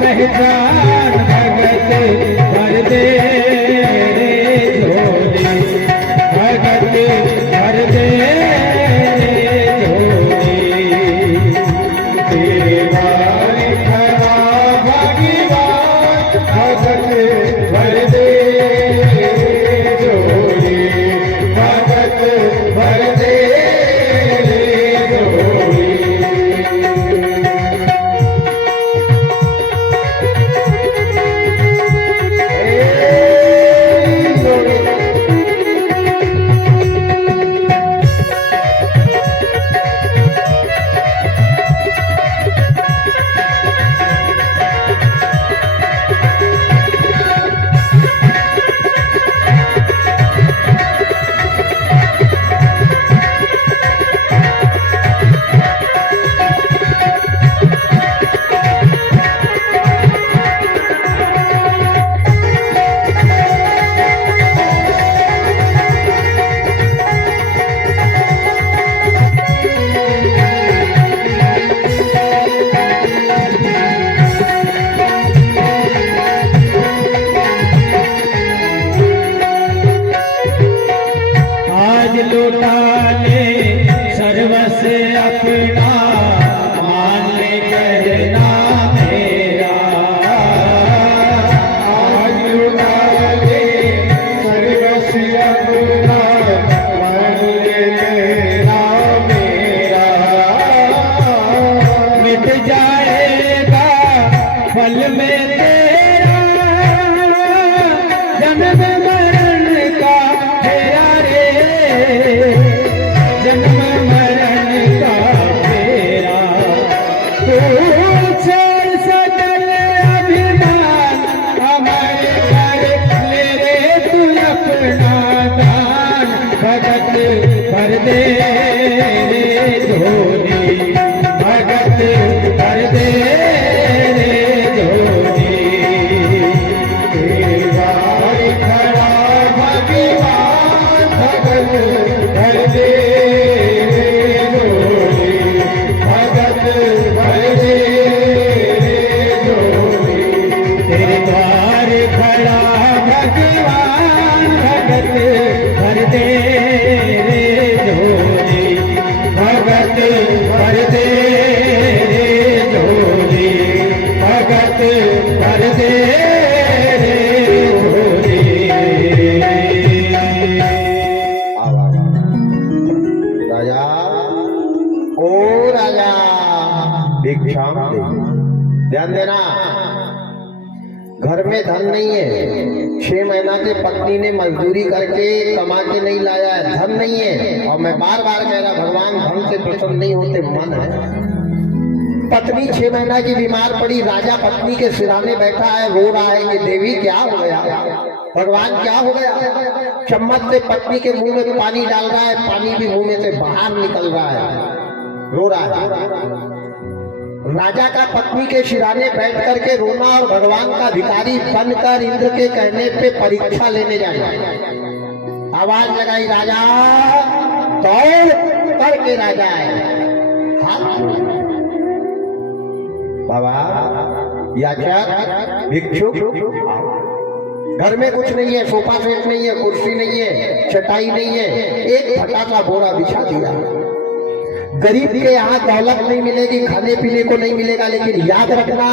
पहचान भगत भर दे रे झोली भगत भर दे रे झोली तेरे द्वार खड़ा भगवान भगत भर दे रे झोली भगत भर दे रे झोली आज लौटा ले सर्वस्व अपना मान ले करना मेरा आज लौटा ले सर्वस्व अपना मान ले करना मेरा मिट जाएगा फल में तेरा जन्म मरण का तेरा जन्म मरण का फेरा तू छोड़ सकल अभिमान हमारे कर ले रे तू अपना दान भगत भर दे रे झोली भगत भर दे रे झोली तेरे द्वार खड़ा भगवान भगत भर दे रे झोली भगत भर दे रे झोली तेरे द्वार खड़ा भगवान भगत भर दे रे झोली भगत भर दे रे झोली भगत भर दे रे झोली राजा, ओ राजा, भिक्षाम दे। ध्यान देना, घर में धन नहीं है, 6 महीना से पत्नी ने मजदूरी करके कमा के नहीं लाया है, धन नहीं है। और मैं बार बार कह रहा, भगवान धन से प्रसन्न नहीं होते, मन है। पत्नी 6 महीना की बीमार पड़ी, राजा पत्नी के सिराने बैठा है, रो रहा है कि देवी क्या हो गया, भगवान क्या हो गया। चम्मच से पत्नी के मुंह में पानी डाल रहा है, पानी भी मुंह में से बाहर निकल रहा है, रो रहा है। राजा का पत्नी के सिराने बैठ करके रोना और भगवान का भिखारी बनकर इंद्र के कहने पे परीक्षा लेने जाना। आवाज लगाई, राजा दौड़ करके राजा है। बाबा याचक भिक्षुक, घर में कुछ नहीं है, सोफा सेट नहीं है, कुर्सी नहीं है, चटाई नहीं है, एक फटा सा बोरा बिछा दिया। गरीब के यहाँ दौलत नहीं मिलेगी, खाने पीने को नहीं मिलेगा, लेकिन याद रखना,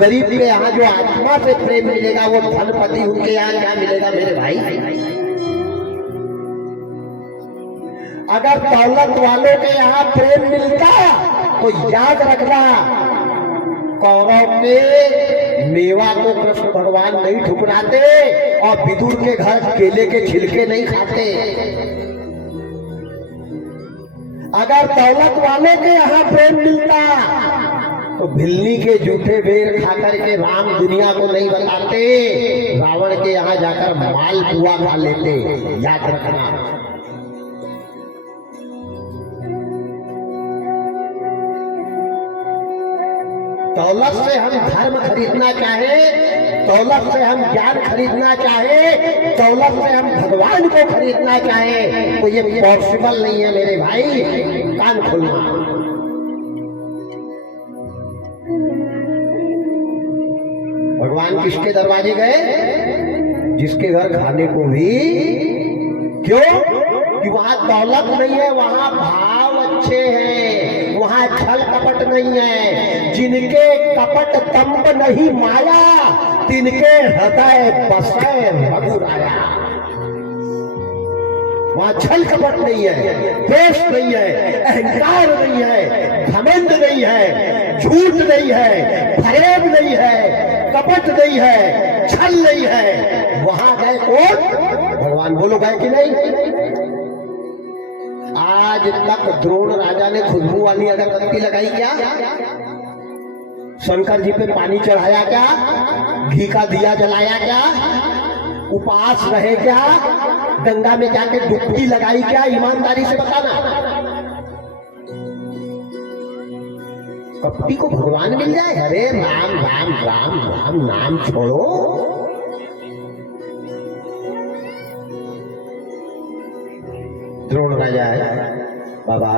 गरीब के यहाँ जो आत्मा से प्रेम मिलेगा वो धनपति उनके यहाँ क्या मिलेगा मेरे भाई। अगर दौलत वालों के यहाँ प्रेम मिलता तो याद रखना, कौरव के मेवा को कृष्ण भगवान नहीं ठुकराते और विदुर के घर केले के छिलके नहीं खाते। अगर दौलत वाले के यहाँ प्रेम मिलता तो भिल्ली के जूठे बेर खाकर के राम दुनिया को नहीं बताते, रावण के यहाँ जाकर माल पुआ खा लेते। याद रखना। दौलत से हम धर्म खरीदना चाहे, दौलत से हम ज्ञान खरीदना चाहे, दौलत से हम भगवान को खरीदना चाहे तो ये पॉसिबल नहीं है मेरे भाई। कान खोलना। भगवान किसके दरवाजे गए? जिसके घर खाने को भी, क्यों? कि वहां दौलत नहीं है, वहां भाव अच्छे हैं, वहां छल कपट नहीं है। जिनके कपट तंप नहीं माया, तिनके हृदय बसे मधुराया। वहां छल कपट नहीं है, द्वेष नहीं है, अहंकार नहीं है, घमंड नहीं है, झूठ नहीं है, फरेब नहीं है, कपट नहीं है, छल नहीं है। वहां गए कौन? भगवान। बोलो गए कि नहीं? आज तक द्रोण राजा ने खुशबू वाली अगरबत्ती लगाई क्या? शंकर जी पे पानी चढ़ाया क्या? घी का दिया जलाया क्या? उपवास रहे क्या? गंगा में जाके डुबकी लगाई क्या? ईमानदारी से बताना। कपटी को भगवान मिल जाए? अरे राम राम राम राम नाम छोड़ो। द्रोण राजा है बाबा,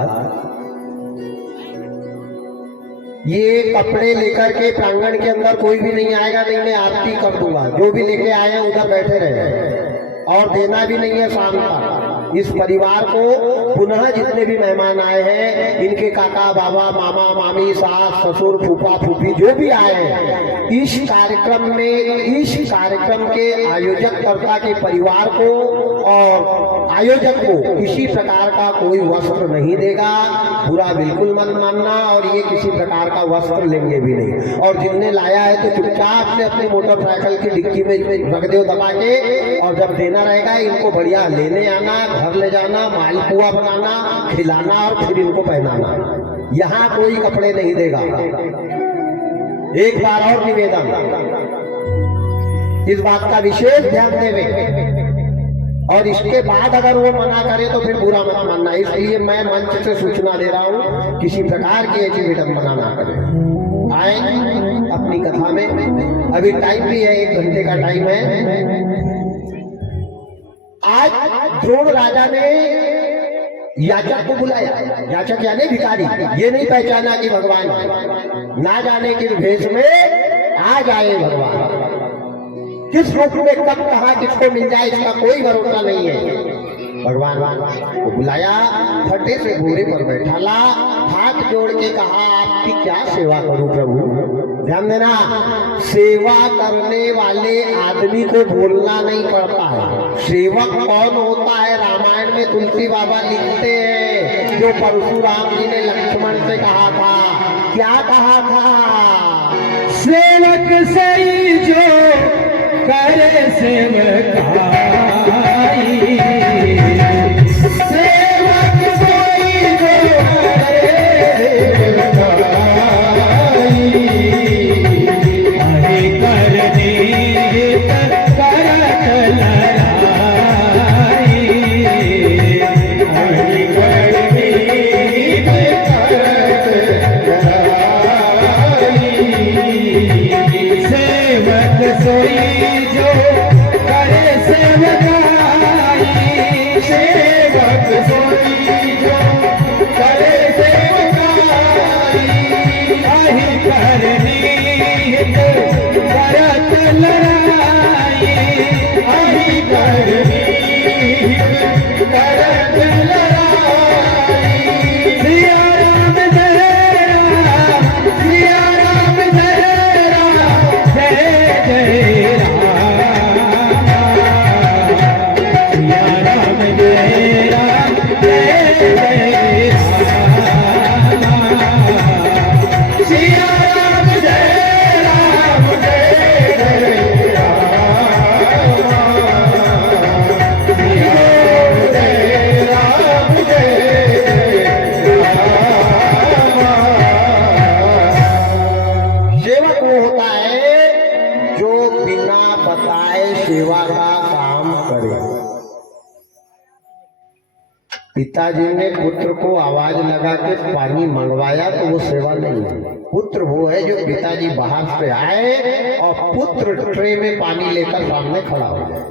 ये कपड़े लेकर के प्रांगण के अंदर कोई भी नहीं आएगा, नहीं मैं आरती कर दूंगा। जो भी लेके आए हैं उधर बैठे रहे और देना भी नहीं है शाम तक। इस परिवार को पुनः जितने भी मेहमान आए हैं, इनके काका बाबा मामा मामी सास ससुर फूफा फूफी जो भी आए हैं, इस कार्यक्रम में, इस कार्यक्रम के आयोजक कर्ता के परिवार को और आयोजक को किसी प्रकार का कोई वस्त्र नहीं देगा। बुरा बिल्कुल मत मानना, और ये किसी प्रकार का वस्त्र लेंगे भी नहीं। और जिनने लाया है तो चुपचाप से अपने मोटरसाइकिल की डिक्की में रख दो दबा के, और जब देना रहेगा इनको बढ़िया लेने आना, घर ले जाना, मालपुआ बनाना, खिलाना और फिर इनको पहनाना। यहाँ कोई कपड़े नहीं देगा। एक बार और निवेदन, इस बात का विशेष ध्यान देवे, और इसके बाद अगर वो मना करे तो फिर बुरा मत मानना। इसलिए मैं मंच से सूचना दे रहा हूं, किसी प्रकार की ऐसी विडंबना ना करें। आए अपनी कथा में, अभी टाइम भी है, 1 घंटे का टाइम है। आज द्रोण राजा ने याचक को बुलाया। याचक यानी भिखारी, ये नहीं पहचाना कि भगवान है। ना जाने किस भेष में आज आए भगवान, किस रूप में कब कहा किसको मिल जाए इसका कोई भरोसा नहीं है। भगवान को बुलाया, फटे से घोड़े पर बैठाला, हाथ जोड़ के कहा आपकी क्या सेवा करूं प्रभु। ध्यान देना, सेवा करने वाले आदमी को बोलना नहीं पड़ता है। सेवक कौन होता है? रामायण में तुलसी बाबा लिखते हैं, जो परशुराम जी ने लक्ष्मण से कहा था। क्या कहा था? सेवक सही जो करे सेवकाई, सेवक कोई जो करे सेवकाई, अहि करनी करत लड़ाई, अहि करनी करत लड़ाई। सेवक सोई जो करे सेवकाई, सेवक सोई जो करे सेवकाई, अहि करनी करत लड़ाई, अहि करनी करत लड़ाई। सिया राम जय राम, सिया राम जय राम, जय जय राम, सिया राम जय राम, जय जय राम, सिया राम जय राम, जय जय राम, सिया जय राम, जय जय राम। सेवक वो होता है जो बिना बताए सेवा का काम करे। पिताजी ने पुत्र को आवाज लगा के पानी मंगवाया तो वो सेवा नहीं है। पुत्र वो है जो पिताजी बाहर से आए और पुत्र ट्रे में पानी लेकर सामने खड़ा हो जाए।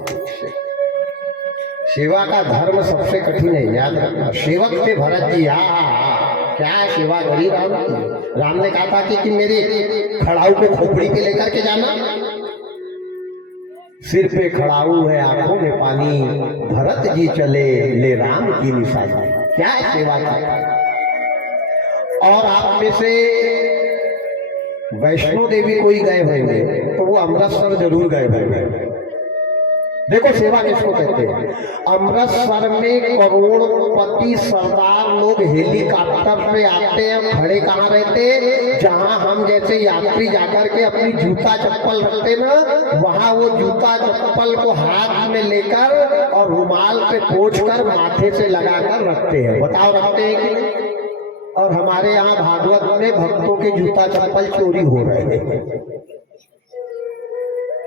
सेवा का धर्म सबसे कठिन है, याद रखना। सेवक से भरत जी क्या सेवा करी राम की। राम ने कहा था कि मेरे खड़ाऊ को खोपड़ी पे लेकर के जाना, सिर पे खड़ाऊ है, आंखों में पानी, भरत जी चले ले राम की निशानी। क्या है सेवा का। और आप में से वैष्णो देवी कोई गए होंगे तो वो अमृतसर जरूर गए होंगे। देखो सेवा किसको कहते हैं। अमृतसर में करोड़पति सरदार लोग हेलीकॉप्टर पे आते हैं, खड़े कहाँ रहते, जहां हम जैसे यात्री जाकर के अपनी जूता चप्पल रखते ना, वहां वो जूता चप्पल को हाथ में लेकर और रुमाल पे पोंछ कर माथे से लगाकर रखते हैं। बताओ रखते हैं कि। और हमारे यहाँ भागवत में भक्तों के जूता चप्पल चोरी हो रहे हैं।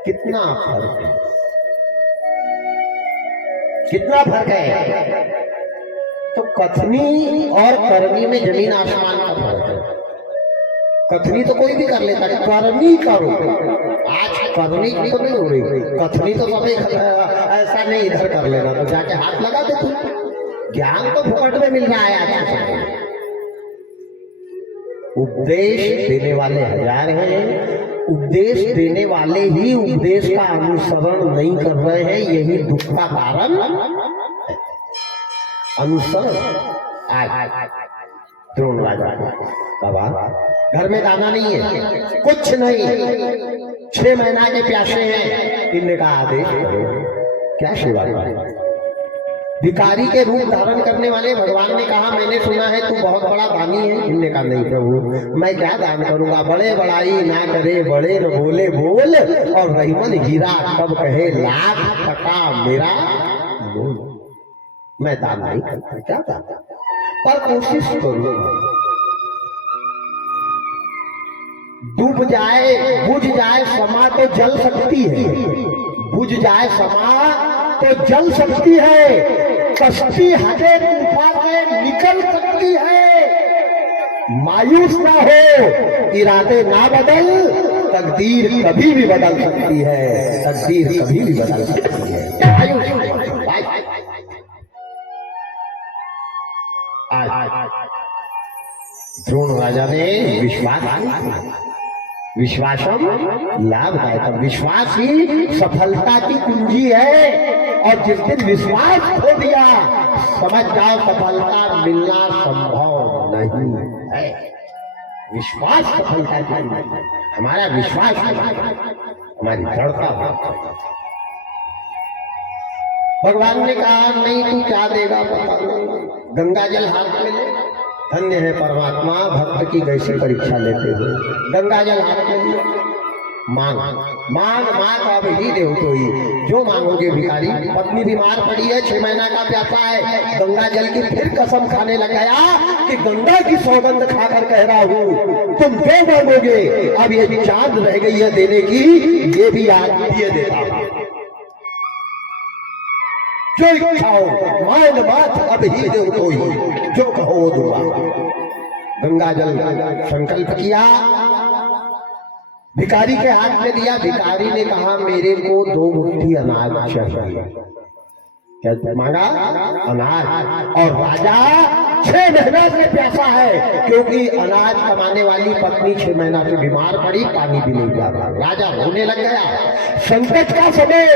कितना फर्क है, कितना फर्क है। तो कथनी और करनी में जमीन आसमान का फर्क है। कथनी तो कोई भी कर लेता है, करनी करो। आज करनी तो नहीं हो रही, कथनी तो सब ऐसा नहीं, इधर कर लेना तो जाके हाथ लगा दे तू। ज्ञान तो फुकट में मिल रहा है आज। उपदेश देने वाले हजार हैं, उपदेश देने वाले ही उपदेश का अनुसरण नहीं कर रहे हैं, यही दुख का कारण। अनुसरण द्रोण राजा बाबा घर में दाना नहीं है, कुछ नहीं, 6 महीना के प्यासे हैं। इनने का आदेश करो, क्या सेवा करें। भिखारी के रूप धारण करने वाले भगवान ने कहा मैंने सुना है तू बहुत बड़ा दानी है। इनने कहा नहीं प्रभु, मैं क्या दान करूंगा, बड़े बड़ाई ना करे, बड़े न बोले बोल, और रहीमन हीरा कब कहे लाख टका मेरा बोल। मैं दान नहीं करता, क्या दान, पर कोशिश करूंगा। डूब जाए बुझ जाए समा तो जल सकती है, बुझ जाए समा तो जल सकती है, कश्ती हटे तूफान से निकल सकती है। मायूस ना हो, इरादे ना बदल, तकदीर कभी भी बदल सकती है, तकदीर कभी भी बदल सकती है। द्रोण राजा ने विश्वासम लाभदायक, विश्वास ही सफलता की कुंजी है। और जिस दिन विश्वास खो दिया समझ जाओ सफलता मिलना संभव नहीं है। विश्वास सफलता की कुंजी, हमारा विश्वास हमारी दृढ़ता। भगवान ने कहा नहीं तू क्या देगा बता, गंगा जल हाथ में ले। धन्य है परमात्मा, भक्त की कैसी परीक्षा लेते हो। गंगा जल हाथ में लिया, मांग मांग मांग अब ही दे तो ही जो मांगोगे भिखारी। पत्नी बीमार पड़ी है, 6 महीना का प्यासा है, गंगा जल की फिर कसम खाने लग गया कि गंगा की सौगंध खाकर कह रहा हूँ तुम जो मांगोगे, अब ये चांद रह गई है देने की, ये भी आज दिए देता हूं। जो इच्छा हो मांग मात अब ही दे तो ही, जो कहो वो दूंगा। गंगा जल संकल्प किया, भिखारी के हाथ में दिया। भिखारी ने कहा मेरे को 2 मुट्ठी अनाज चाहिए। क्या मांगा? अनाज। और राजा 6 महीना से प्यासा है, क्योंकि अनाज कमाने वाली पत्नी 6 महीना से बीमार पड़ी, पानी भी नहीं जा रहा। राजा रोने लग गया। संकट का समय,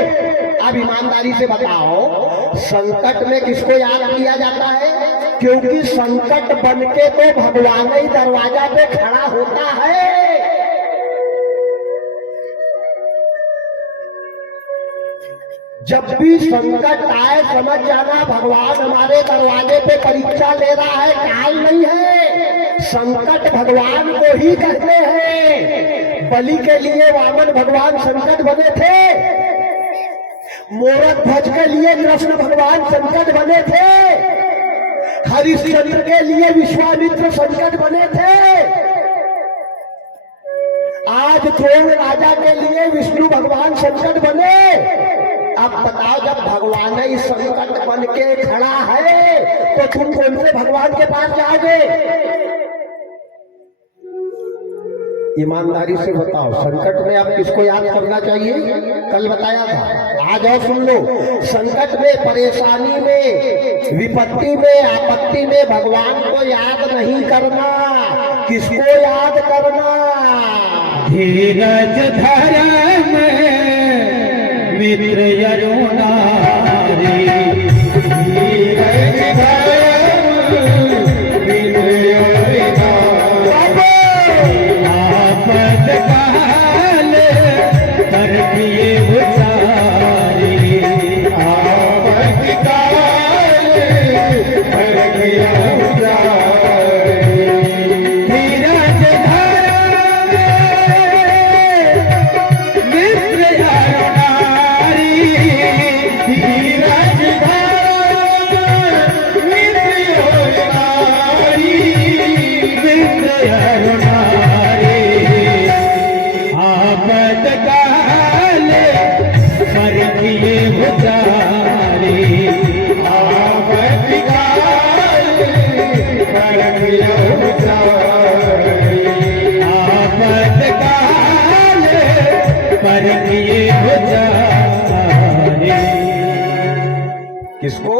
अब ईमानदारी से बताओ संकट में किसको याद किया जाता है? क्योंकि संकट बन के तो भगवान ही दरवाजा पे खड़ा होता है। जब भी संकट आए समझ जाना भगवान हमारे दरवाजे पे परीक्षा ले रहा है, काल नहीं है। संकट भगवान को ही कहते हैं। बलि के लिए वामन भगवान संकट बने थे, मोरक ध्वज के लिए कृष्ण भगवान संकट बने थे, हरिश्चंद्र के लिए विश्वामित्र संकट बने थे, आज द्रोण राजा के लिए विष्णु भगवान संकट बने। अब बताओ जब भगवान ही संकट बन के खड़ा है तो तुम कौन से भगवान के पास जाओगे? ईमानदारी से बताओ संकट में आप किसको याद करना चाहिए? कल बताया था, आज और सुन लो। संकट में, परेशानी में, विपत्ति में, आपत्ति में भगवान को याद नहीं करना। किसको याद करना? धीरज धर्म मित्र अरुणारी धीरज धर्म मित्र आपद काल पर किए उचारी आपद काल पर किए उचारी धीरज धर्म मित्र अरुणारी धीरज धर्म मित्र अरुणारी मित्र अरुणारी आपद काल पर किए उचारी आपद काल पर किए उचारी आपद काल पर किए उचारी। किसको?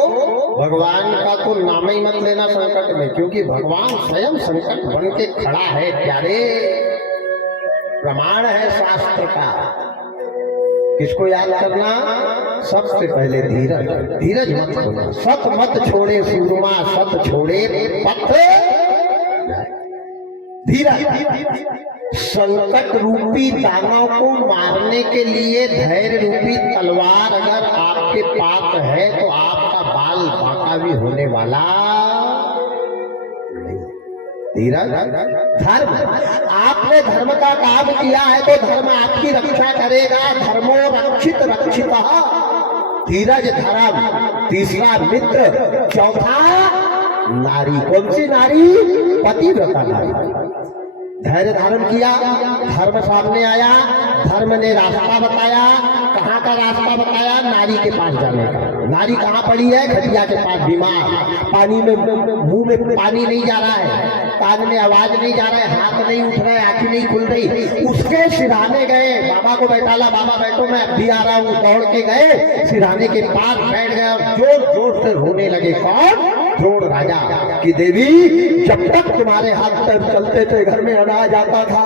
भगवान का तो नाम ही मत लेना संकट में, क्योंकि भगवान स्वयं संकट बन के खड़ा है प्यारे। प्रमाण है शास्त्र का। किसको याद करना? सबसे पहले धीरज। धीरज मत खोना, सत मत छोड़े सूरमा, सत छोड़े पथ। धीरज संकट रूपी दानव को मारने के लिए धैर्य रूपी तलवार अगर आपके पास है तो आपका बाल बांका भी होने वाला नहीं। धीरज धर्म, आपने धर्म का काम किया है तो धर्म आपकी रक्षा करेगा। धर्मो रक्षित रक्षितः। धीरज धर्म, तीसरा मित्र, चौथा नारी। कौन सी नारी? पतिव्रता नारी। धैर्य धारण किया, धर्म सामने आया, धर्म ने रास्ता बताया। कहाँ का रास्ता बताया? नारी के पास जाने का। नारी कहाँ पड़ी है? खटिया के पास, बीमार, पानी में, मुंह में पानी नहीं जा रहा है, कान में आवाज नहीं जा रहा है, हाथ नहीं उठ रहा है, आंखें नहीं खुल रही। उसके सिरहाने गए, बाबा को बैठाला, बाबा बैठो मैं अभी आ रहा हूँ। दौड़ के गए, सिरहाने के पास बैठ गए और जोर जोर से रोने लगे। कौन? द्रोण राजा की देवी। जब तक तुम्हारे हाथ पैर चलते थे घर में अनाज आता था,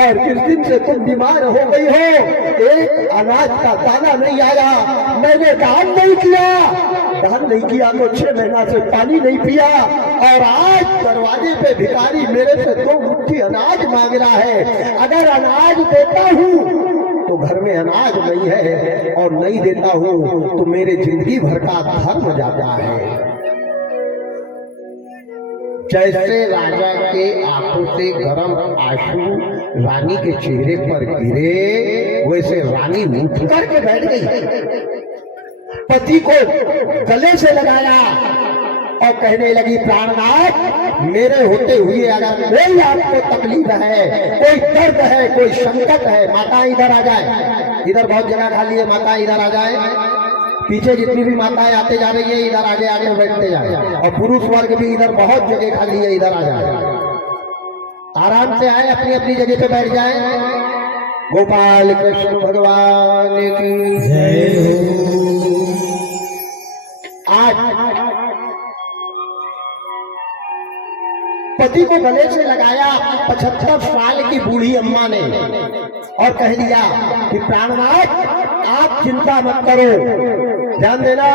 और जिस दिन से तुम बीमार हो गई हो एक अनाज का दाना नहीं आया। मैंने दान नहीं किया, दान नहीं किया तो 6 महीना से पानी नहीं पिया, और आज दरवाजे पे भिखारी मेरे से 2 मुट्ठी अनाज मांग रहा है। अगर अनाज देता हूँ तो घर में अनाज नहीं है, और नहीं देता हूँ तो मेरे जिंदगी भर का धर्म जाता है। जैसे राजा के आंखों से गर्म आंसू रानी के चेहरे पर गिरे, वैसे रानी उठ करके बैठ गई, पति को गले से लगाया और कहने लगी, प्राणनाथ, मेरे होते हुए अगर कोई आपको तकलीफ है, कोई दर्द है, कोई संकट है, माता इधर आ जाए। इधर बहुत जगह खाली है, माता इधर आ जाए। पीछे जितनी भी माताएं आते जा रही है, इधर आगे आगे बैठते जाए। और पुरुष वर्ग भी इधर बहुत जगह खाली है, इधर आ जाए। आराम से आए, अपनी अपनी जगह पे बैठ जाए। गोपाल कृष्ण भगवान की जय हो। आज पति को गले से लगाया 75 साल की बूढ़ी अम्मा ने, और कह दिया कि प्राणनाथ, आप चिंता मत करो। ध्यान देना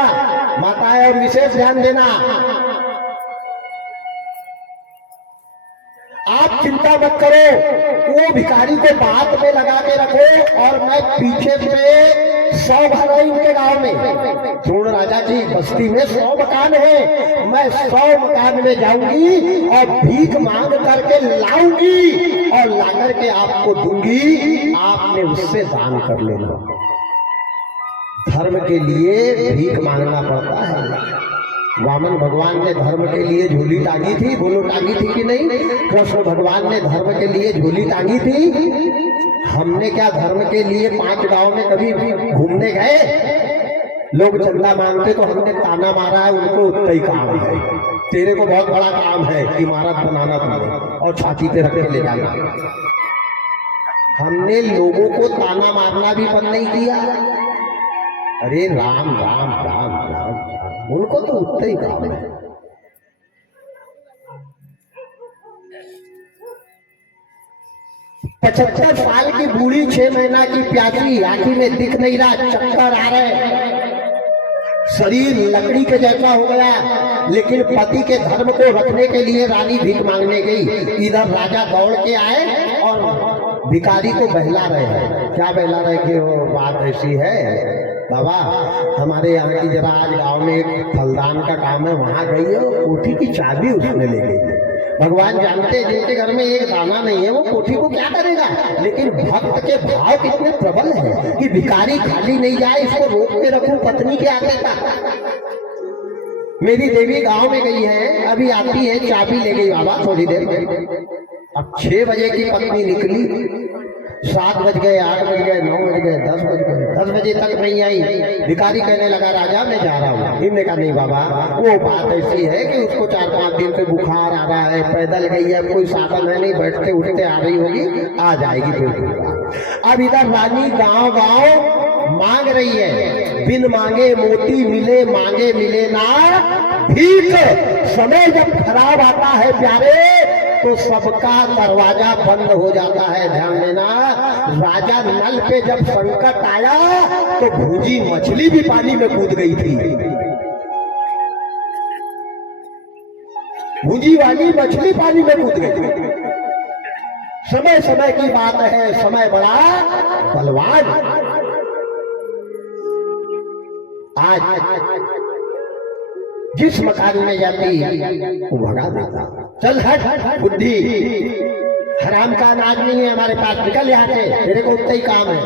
माताएं, और विशेष ध्यान देना, आप चिंता मत करो। वो भिखारी को बात में लगा के रखो, और मैं पीछे से 100 घर है उनके गांव में। द्रोण राजा की बस्ती में 100 मकान है। मैं 100 मकान में जाऊंगी और भीख मांग करके लाऊंगी, और ला करके आपको दूंगी। आपने उससे दान कर लेना। धर्म के लिए भीख मांगना पड़ता है। वामन भगवान ने धर्म के लिए झोली टांगी थी, बोलो टांगी थी कि नहीं? कृष्ण भगवान ने धर्म के लिए झोली टांगी थी। हमने क्या धर्म के लिए 5 गांव में कभी घूमने गए? लोग चंदा मांगते तो हमने ताना मारा है, उनको उतना ही काम है। तेरे को बहुत बड़ा काम है इमारत बनाना तुम्हें, और छाती पे रख के ले जाना। हमने लोगों को ताना मारना भी बंद नहीं किया। अरे राम राम राम राम, उनको तो उतना ही काम है। 75 साल की बूढ़ी 6 महीना की प्यासी, आंखी में दिख नहीं रहा, चक्कर आ रहे, शरीर लकड़ी के जैसा हो गया। लेकिन पति के धर्म को रखने के लिए रानी भीख मांगने गई। इधर राजा दौड़ के आए और भिखारी को बहला रहे हैं। क्या बहला रहे कि वो बात ऐसी है बाबा, हमारे यहाँ की जरा आज गांव में एक फलदान का काम है, वहां गई है, कोठी की चाबी उसने ले गई। भगवान जानते हैं जिनके घर में एक दाना नहीं है वो कोठी को क्या करेगा, लेकिन भक्त के भाव कितने प्रबल है कि भिखारी खाली नहीं जाए, इसको रोक के रखूं पत्नी के आगे का। मेरी देवी गांव में गई है, अभी आती है, चाबी ले गई बाबा थोड़ी देर में। अब 6 बजे की पत्नी निकली, 7 बज गए, 8 बज गए, 9 बज गए, 10 बज गए, 10 बजे तक नहीं आई। भिखारी कहने लगा राजा मैं जा रहा हूँ। इनने कहा नहीं बाबा, वो बात ऐसी है कि उसको 4-5 दिन से बुखार आ रहा है, पैदल गई है, कोई साधन है नहीं, बैठते उठते आ रही होगी, आ जाएगी फिर। अब इधर रानी गांव गांव मांग रही है, बिन मांगे मोती मिले, मांगे मिले ना भीख। समय जब खराब आता है प्यारे तो सबका दरवाजा बंद हो जाता है। ध्यान देना, राजा नल पे जब संकट आया तो भूजी मछली भी पानी में कूद गई थी। भूजी वाली मछली पानी में कूद गई थी। समय समय की बात है, समय बड़ा बलवान। आज जिस मकान में जाती वो भगा देता, चल हट बुद्धि, हराम का अनाज नहीं है हमारे पास, निकल यहाँ से, तेरे को उतना ही काम है।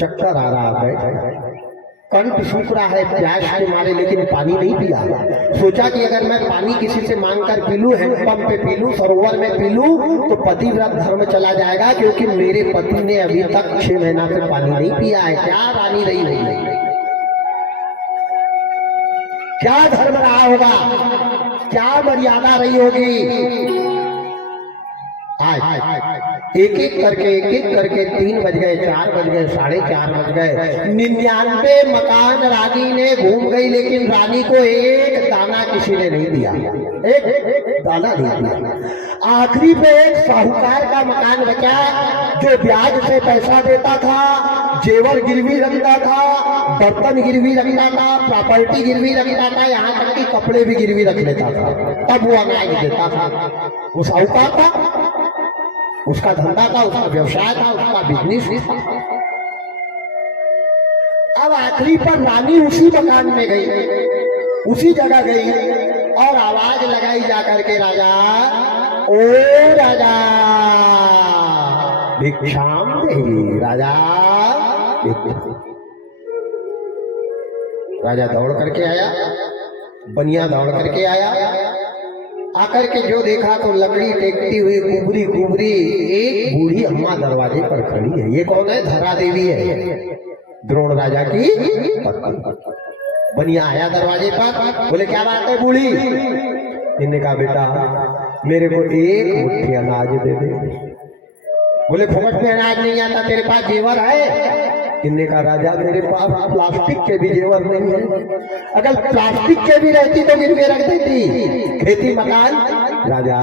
चक्कर आ रहा है, कंठ सूख रहा है प्यास के मारे, लेकिन पानी नहीं पिया। सोचा कि अगर मैं पानी किसी से मांग कर पी लूं, हैंडपंप पे पी लूं, सरोवर में पी लूं, तो पतिव्रत धर्म चला जाएगा, क्योंकि मेरे पति ने अभी तक 6 महीना से पानी नहीं पिया है। क्या रानी रही होगी, क्या धर्म रहा होगा, क्या मर्यादा रही होगी। आज एक एक करके 3 बज गए, 4 बज गए, 4:30 बज गए, 99 मकान रानी ने घूम गई, लेकिन रानी को एक दाना किसी ने नहीं दिया, एक दाना नहीं दिया। आखिरी पे एक साहूकार का मकान बचा जो ब्याज से पैसा देता था, जेवर गिरवी रखता था, बर्तन गिरवी रखता था, प्रॉपर्टी गिरवी रखता था, यहाँ तक कि कपड़े भी गिरवी रख लेता था, तब वो अनाज देता था। वो साहूकार था, उसका धंधा था, उसका व्यवसाय था, उसका बिजनेस था। अब आखिरी पर रानी उसी मकान में गई, उसी जगह गई और आवाज लगाई जाकर के, राजा ओ राजा भिक्षाम देही, राजा। राजा दौड़ करके आया, बनिया दौड़ करके आया, आकर के जो देखा तो लकड़ी टेकती हुई कुबरी कुबरी एक बूढ़ी अम्मा दरवाजे पर खड़ी है। ये कौन है? धरा देवी है, द्रोण राजा की पत्नी। बनिया आया दरवाजे पर, बोले क्या बात है बूढ़ी? इन्होंने कहा बेटा मेरे को एक मुट्ठी अनाज दे दे। बोले फुकट में अनाज नहीं आता, तेरे पास जेवर है? इन्होंने कहा राजा मेरे पास प्लास्टिक के भी जेवर नहीं है, अगर प्लास्टिक के भी रहती तो गिरवे रख देती। खेती मकान, राजा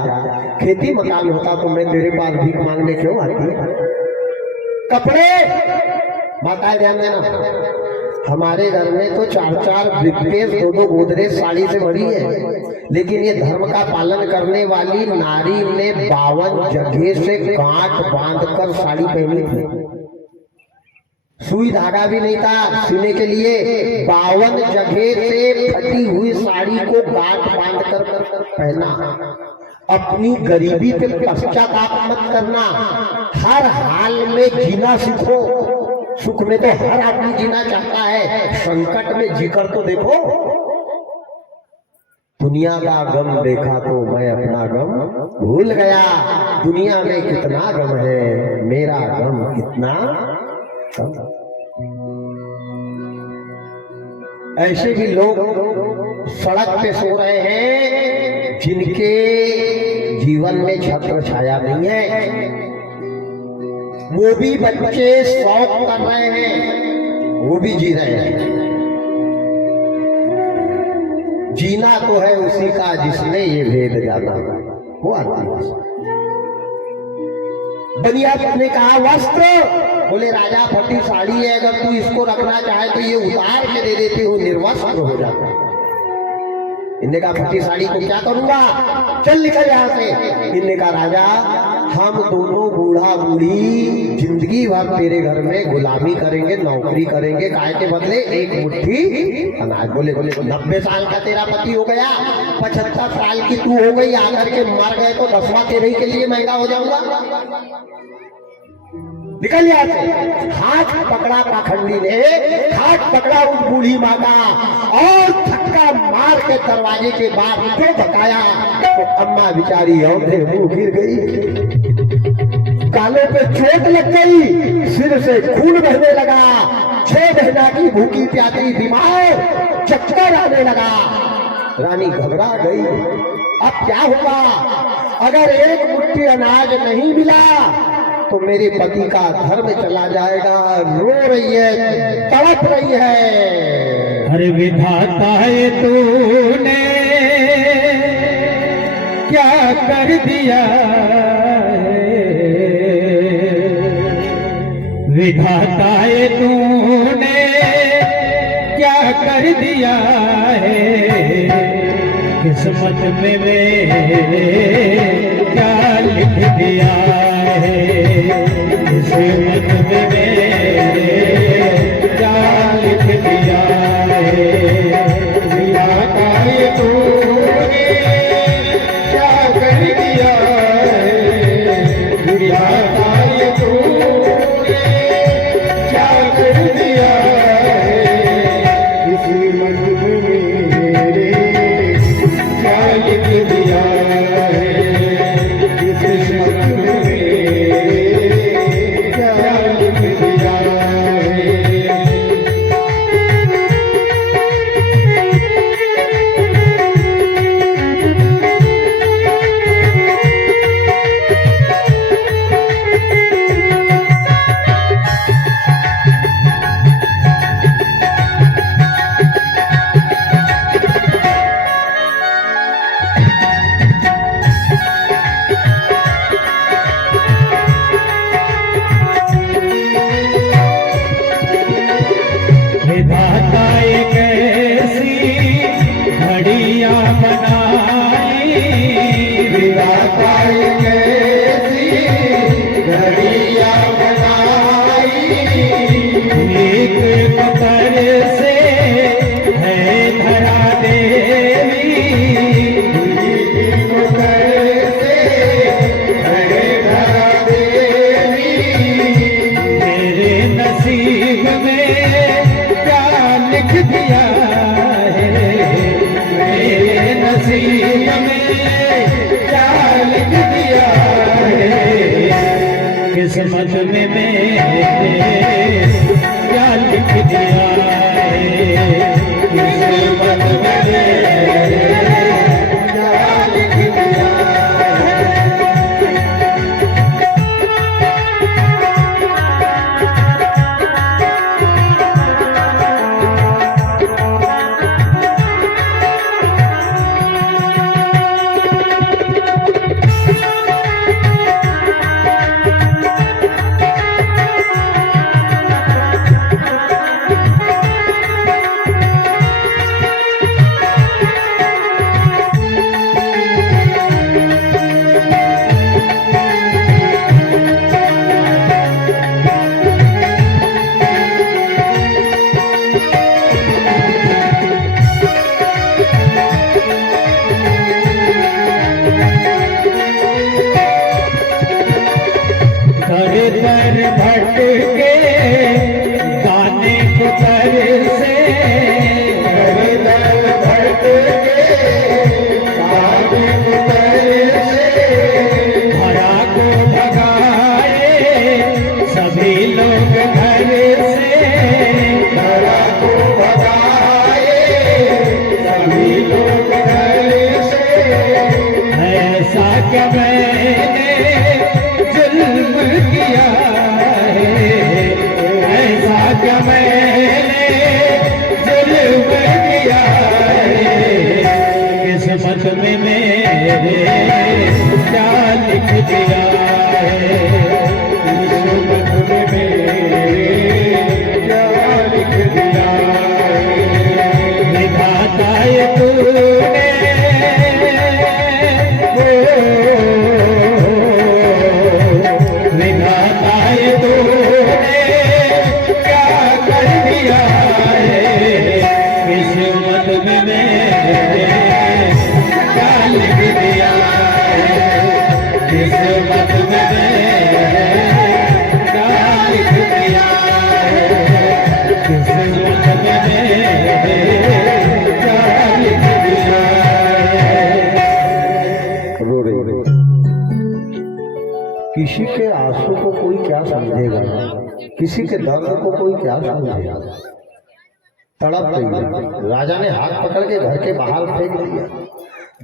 खेती मकान होता तो मैं तेरे पास भीख मांगने क्यों आती? कपड़े, माता ध्यान देना, हमारे घर में तो 4-4 ब्रिकेट, 2-2 गोदरेज साड़ी से भरी है, लेकिन ये धर्म का पालन करने वाली नारी ने 52 जगह से गांठ बांधकर साड़ी पहनी थी। सुई धागा भी नहीं था सीने के लिए, 52 जगह से फटी हुई साड़ी को गांठ बांध कर पहना। अपनी गरीबी पे पश्चाताप मत करना, हर हाल में जीना सीखो। सुख में तो हर आदमी जीना चाहता है, संकट में जीकर तो देखो। दुनिया का गम देखा तो मैं अपना गम भूल गया, दुनिया में कितना गम है, मेरा गम कितना कम। ऐसे भी लोग सड़क पे सो रहे हैं जिनके जीवन में छत्र छाया नहीं है, वो भी बच्चे शौक कर रहे हैं, वो भी जी रहे हैं। जीना तो है उसी का जिसने ये भेद जाना, वो आती है। बनिया ने कहा वस्त्र, बोले राजा फटी साड़ी है, अगर तू इसको रखना चाहे तो ये उतार के दे देती हूँ, निर्वस्त्र हो जाता। इनने कहा फटी साड़ी को क्या करूंगा, चल निकल यहाँ से। इनने कहा राजा हम दोनों बूढ़ा बूढ़ी जिंदगी भर तेरे घर में गुलामी करेंगे, नौकरी करेंगे, काय के बदले एक मुट्ठी अनाज। बोले 90 साल का तेरा पति हो गया, 75 साल की तू हो गई, आकर के मर गए तो 10वां तेरे ही के लिए महंगा हो जाऊंगा, निकल यहाँ से। हाथ पकड़ा पाखंडी ने, हाथ पकड़ा उस बूढ़ी माँ का और धक्का मार के दरवाजे के बाहर को बकाया तो अम्मा बेचारी औंधे मुंह गिर गई, कानों पे चोट लग गई, सिर से खून बहने लगा, 6 महीना की भूखी प्यासी बीमार, चक्कर आने लगा। रानी घबरा गई, अब क्या होगा, अगर एक मुट्ठी अनाज नहीं मिला तो मेरे पति का धर्म चला जाएगा। रो रही है, तड़प रही है। अरे विधाता है तूने क्या कर दिया है, विधाता है तूने क्या कर दिया है, किस्मत में मेरे क्या लिख दिया है, किस्मत में मेरे क्या लिख दिया है। विधाता है तूने क्या कर दिया है, विधाता है तूने क्या कर दिया है, किस्मत में मेरे क्या लिख दिया है, किस्मत में क्या लिख दिया है। विधाता एक ऐसी घड़ियां बनाई, विधाता एक ऐसी घड़ियां बनाई, एक पत्थर से है धरा देवी, एक पत्थर से है धरा देवी, मेरे नसीब में लिख दिया है, मेरे नसीब में क्या लिख दिया है, किस्मत में मेरे क्या लिख दिया है, किस्मत में मेरे क्या लिख दिया है। दर भटके गाने को तर से, दर भटके गाने को तर से, हरा को भगाए सभी लोग घर से, हरा को भगाए सभी लोग घर से, ऐसा क्या मैंने जुल्म किया है, ऐसा क्या मैंने जुल्म किया है, किस्मत में मेरे क्या लिख दिया है, क्या समझेगा, किसी के दर्द को कोई क्या समझेगा। तड़प गई। राजा ने हाथ पकड़ के घर के बाहर फेंक दिया।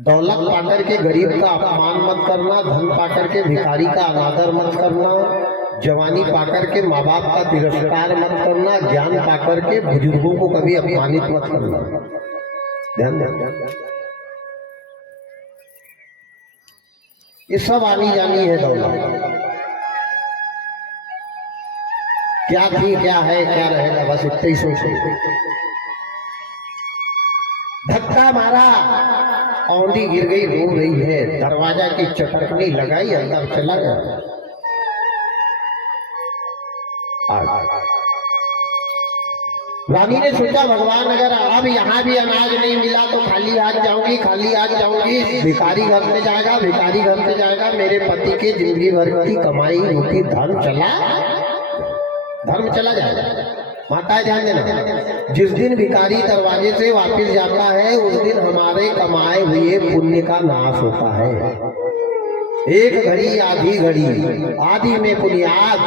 दौलत पाकर के गरीब का अपमान मत करना, धन पाकर के भिखारी का अनादर मत करना, जवानी पाकर के माँ बाप का तिरस्कार मत करना, ज्ञान पाकर के बुजुर्गों को कभी अपमानित मत करना। ध्यान दें, ये सब आनी जानी है दौलत। क्या थी, क्या है, क्या रहेगा, बस इतना ही सोचो। धक्का मारा, औंधी गिर गई, रो रही है, दरवाजा की चटकनी लगाई, अंदर चला गया। रानी ने सोचा भगवान अगर अब यहाँ भी अनाज नहीं मिला तो खाली हाथ जाऊंगी, खाली हाथ जाऊंगी। भिखारी घर में जाएगा, भिखारी घर में जाएगा, मेरे पति के जिंदगी भर की कमाई रूपी धर्म चला जाएगा। माता ध्यान देना, जिस दिन भिखारी दरवाजे से वापस जाता है उस दिन हमारे कमाए हुए पुण्य का नाश होता है। एक घड़ी आधी घड़ी, आदि में पुनियाद,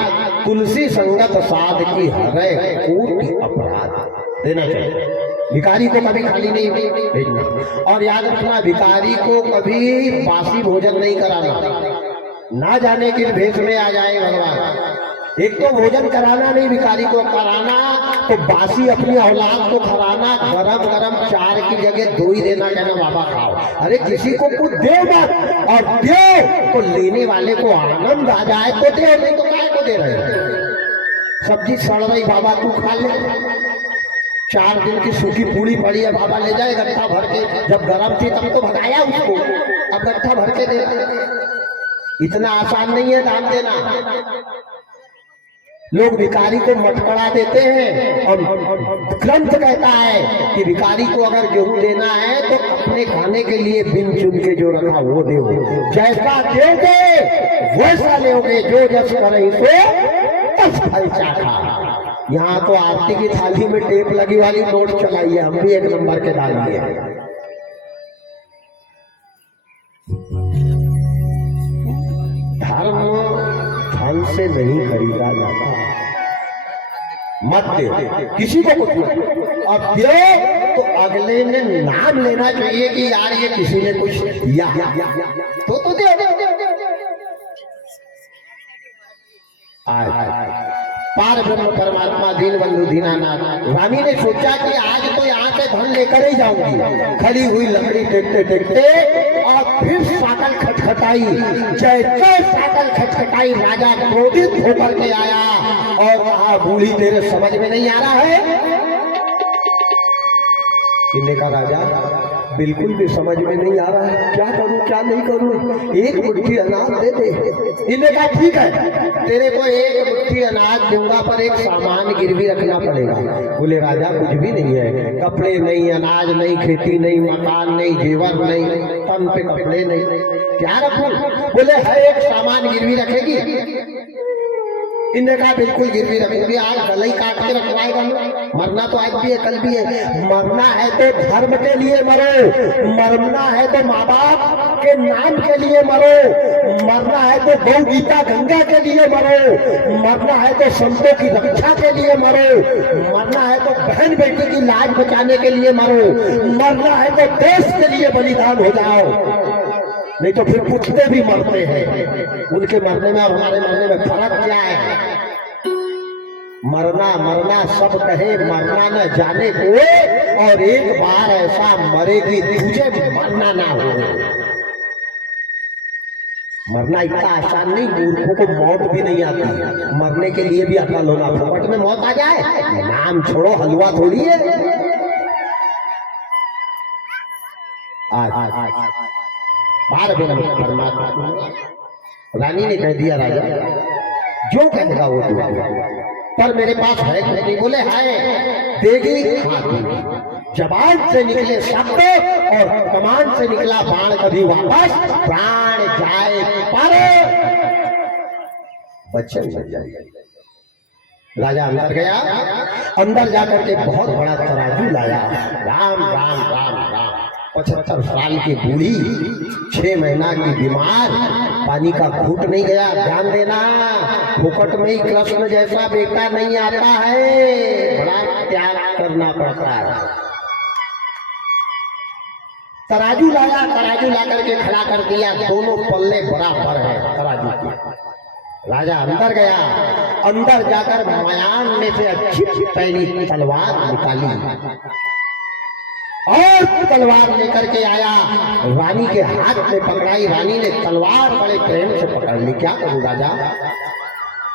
तुलसी संगत साध की हरे कोटि अपराध। देना चाहिए, भिखारी को कभी खाली नहीं भेजना। और याद रखना, भिखारी को कभी बासी भोजन नहीं कराना, ना जाने किस भेष में आ जाए भगवान। एक तो भोजन कराना नहीं, भिखारी को कराना तो बासी अपनी औलाद को खराना, गरम गरम चार की जगह दो ही देना, कहना बाबा खाओ। अरे किसी को कुछ दे मत, और दो तो लेने वाले को आनंद आ जाए तो दे, नहीं तो काय को दे रहे हो। सब्जी सड़ रही, बाबा तू खा ले। 4 दिन की सूखी पूरी पड़ी है, बाबा ले जाए गट्ठा भर के। जब गरम थी तब तो भगाया उसको, अब गट्ठा भर के दे। इतना आसान नहीं है दान देना। लोग भिखारी को मटकड़ा देते हैं, और ग्रंथ कहता है कि भिखारी को अगर गेहूं देना है तो अपने खाने के लिए बिन चुन के जो रखा वो दो। जैसा दोगे वैसा लोगे, जो जस करे सो तस फल चाखा। यहाँ तो आरती की थाली में टेप लगी वाली नोट चलाई है, हम भी 1 नंबर के दानी है। धर्म धन से नहीं खरीदा जाता। मत दे किसी को कुछ मत। अब दे तो अगले ने नाम लेना चाहिए कि यार ये किसी ने कुछ दिया, तो दे। पार ब्रह्म परमात्मा दीन बंधु दीनानाथ। रानी ने सोचा कि आज तो यहाँ से धन लेकर ही जाऊंगी। खड़ी हुई लकड़ी टेकते टेकते और फिर साकल खटखटाई। जैसे साकल खटखटाई, राजा क्रोधित होकर के आया और कहा, बूढ़ी तेरे समझ में नहीं आ रहा है? इन्हें कहा, राजा बिल्कुल भी समझ में नहीं आ रहा है, क्या करूं क्या नहीं करूं, एक मुट्ठी अनाज दे दे। इन्हें कहा, ठीक है तेरे को एक मुट्ठी अनाज दूंगा, पर एक सामान गिरवी रखना पड़ेगा। बोले, राजा कुछ भी नहीं है, कपड़े नहीं, अनाज नहीं, खेती नहीं, मकान नहीं, जेवर नहीं, तन पे कपड़े नहीं, क्या रखूं? बोले, है एक सामान गिरवी रखेगी? इन्हें कहा, बिल्कुल गिरवी रखूंगी। आज गले काट के रखवाएगा। मरना तो आज भी है, कल भी है। मरना है तो धर्म के लिए मरो, मरना है तो माँ बाप के नाम के लिए मरो, मरना है तो गौ गीता गंगा के लिए मरो, मरना है तो संतों की रक्षा के लिए मरो, मरना है तो बहन बेटी की लाज बचाने के लिए मरो, मरना है तो देश के लिए बलिदान हो जाओ। नहीं तो फिर कुत्ते भी मरते हैं। उनके मरने में और हमारे मरने में फर्क क्या है? मरना मरना सब कहे, मरना न जाने कोई, और एक बार ऐसा मरेगी तुझे मरना ना हो। मरना इतना आसान नहीं, मूर्खों को मौत भी नहीं आती, मरने के लिए भी अकल होना। फोकट में मौत आ जाए, नाम छोड़ो, हलवा थोड़ी है। बार परमात्मा रानी ने कह दिया, राजा जो कहेगा वो दूंगा, पर मेरे पास है कुछ नहीं। बोले, है देगी, हाँ देगी। जबान से निकले शब्द और कमान से निकला बाण कभी वापस प्राण जाए पर बच्चन बन जाए। राजा अंदर गया, अंदर जाकर के बहुत बड़ा तराजू लाया। राम राम राम राम, 75 साल की बूढ़ी, 6 महीना की बीमार, पानी का घूट नहीं गया। ध्यान देना, फुकट में ही कृष्ण जैसा बेटा नहीं आता है, बड़ा त्याग करना पड़ता है। तराजू लाया, तराजू ला करके खड़ा कर दिया, दोनों पल्ले बराबर है तराजू के। राजा अंदर गया, अंदर जाकर मयान में से अच्छी पैनी तलवार निकाली और तलवार लेकर के आया, रानी के हाथ में पकड़ाई। रानी ने तलवार बड़े प्रेम से पकड़ ली। क्या करूं राजा?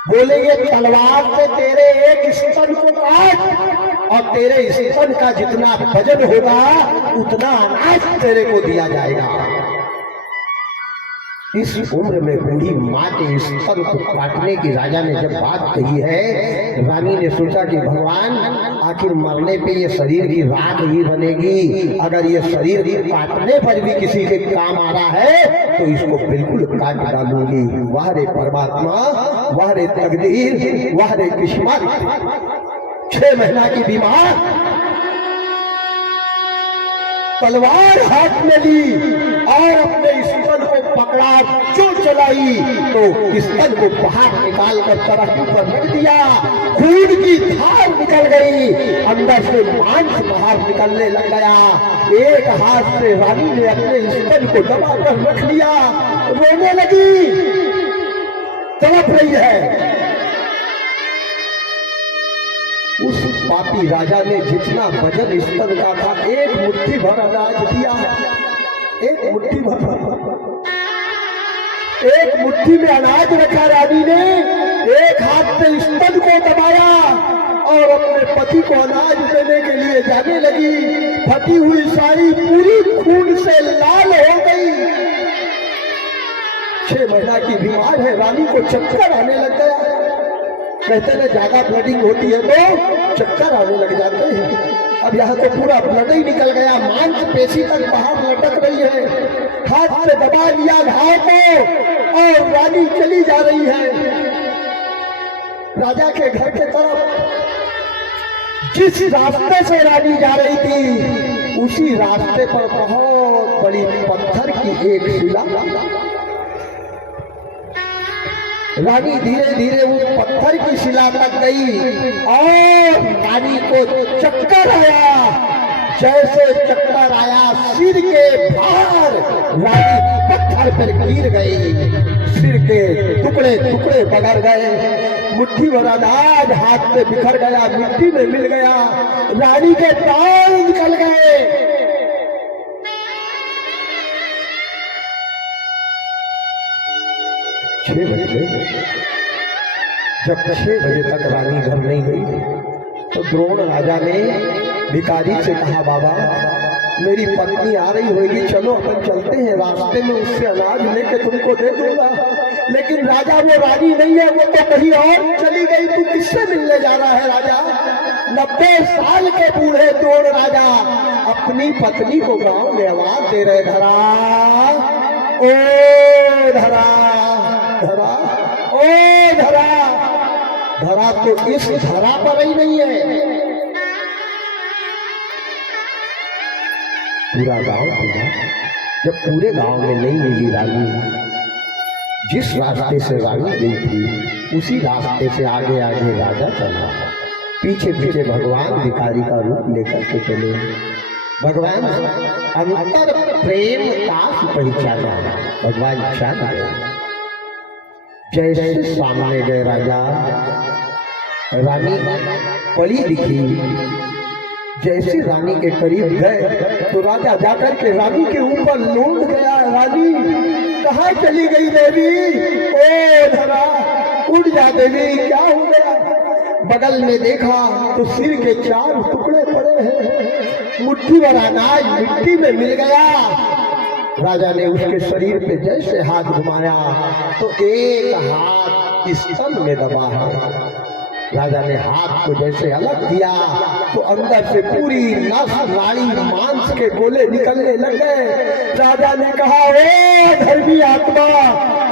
बोले ये तलवार से तेरे एक स्तन को काट और तेरे स्तन का जितना वजन होगा उतना अनाज तेरे को दिया जाएगा। इस उम्र में बूढ़ी माँ के स्तन को काटने की राजा ने जब बात कही है, रानी ने सोचा कि भगवान आखिर मरने पे ये शरीर की राख ही बनेगी, अगर ये शरीर काटने पर भी किसी के काम आ रहा है तो इसको बिल्कुल काट डालूंगी। वाह रे परमात्मा, वाह रे तकदीर, वाह रे किस्मत। 6 महीना की बीमार, तलवार हाथ में ली और अपने स्तन को पकड़ा, जो चलाई तो स्तन को बाहर निकाल कर तरफ पर रख दिया। खून की धार निकल गई, अंदर से मांस बाहर निकलने लग गया। एक हाथ से रानी ने अपने स्तन को दबा कर रख लिया, रोने लगी, तड़प रही है। उस पापी राजा ने जितना वजन स्तन का था, एक मुट्ठी भर अनाज दिया, एक मुट्ठी भर, एक मुट्ठी में अनाज रखा रानी ने, एक हाथ से स्तन को दबाया और अपने पति को अनाज देने के लिए जाने लगी। फटी हुई साड़ी पूरी खून से लाल हो गई। 6 महीना की बीमार है, रानी को चक्कर आने लग गया। कहते हैं ज्यादा ब्लडिंग होती है तो चक्कर आने लग जाते हैं। अब यहाँ तो पूरा ब्लड ही निकल गया, मांस पेशी तक बाहर लटक रही है। हाथ से दबा लिया घाव को और रानी चली जा रही है राजा के घर के तरफ। जिस रास्ते से रानी जा रही थी उसी रास्ते पर बहुत बड़ी पत्थर की एक शिला। रानी धीरे धीरे उस पत्थर की शिला तक गई और रानी को चक्कर आया। जैसे चक्कर आया, सिर के भार रानी पत्थर पर गिर गई, सिर के टुकड़े टुकड़े बगड़ गए। मुट्ठी भर अनाज हाथ से बिखर गया, मिट्टी में मिल गया, रानी के प्राण निकल गए। जब 6 बजे तक रानी घर नहीं गई तो द्रोण राजा ने भिखारी से कहा, बाबा मेरी पत्नी आ रही होगी, चलो अपन चलते हैं, रास्ते में उससे अनाज लेके तुमको दे दूंगा। लेकिन राजा वो रानी नहीं है, वो तो कहीं और चली गई। तू किससे मिलने जा रहा है राजा? 90 साल के बूढ़े द्रोण राजा अपनी पत्नी को गांव में आवाज दे रहे, धरा ओ धरा, धरा ओ धरा। धरा तो इस धरा पर ही नहीं है, पूरा गांव पूरा। जब पूरे गांव में नहीं मिली रानी, जिस रास्ते से रानी गई थी उसी रास्ते से आगे आगे राजा चला। पीछे पीछे भगवान भिखारी का रूप लेकर के चले। भगवान अंतर प्रेम का पहचाना, भगवान जान गए। जैसे सामने गए राजा, रानी पड़ी दिखी। जैसे रानी के करीब गए तो राजा जाकर के रानी के ऊपर लौट गया। रानी कहाँ चली गई देवी? ओ धरा, उठ जा देवी, क्या हो गया? बगल में देखा तो सिर के 4 टुकड़े पड़े हैं, मुट्ठी भर अनाज मिट्टी में मिल गया। राजा ने उसके शरीर पे जैसे हाथ घुमाया तो एक हाथ स्तन में दबा है। राजा ने हाथ को जैसे अलग किया तो अंदर से पूरी नस नाड़ी मांस के गोले निकलने लग गए। राजा ने कहा, ओ धर्मी आत्मा,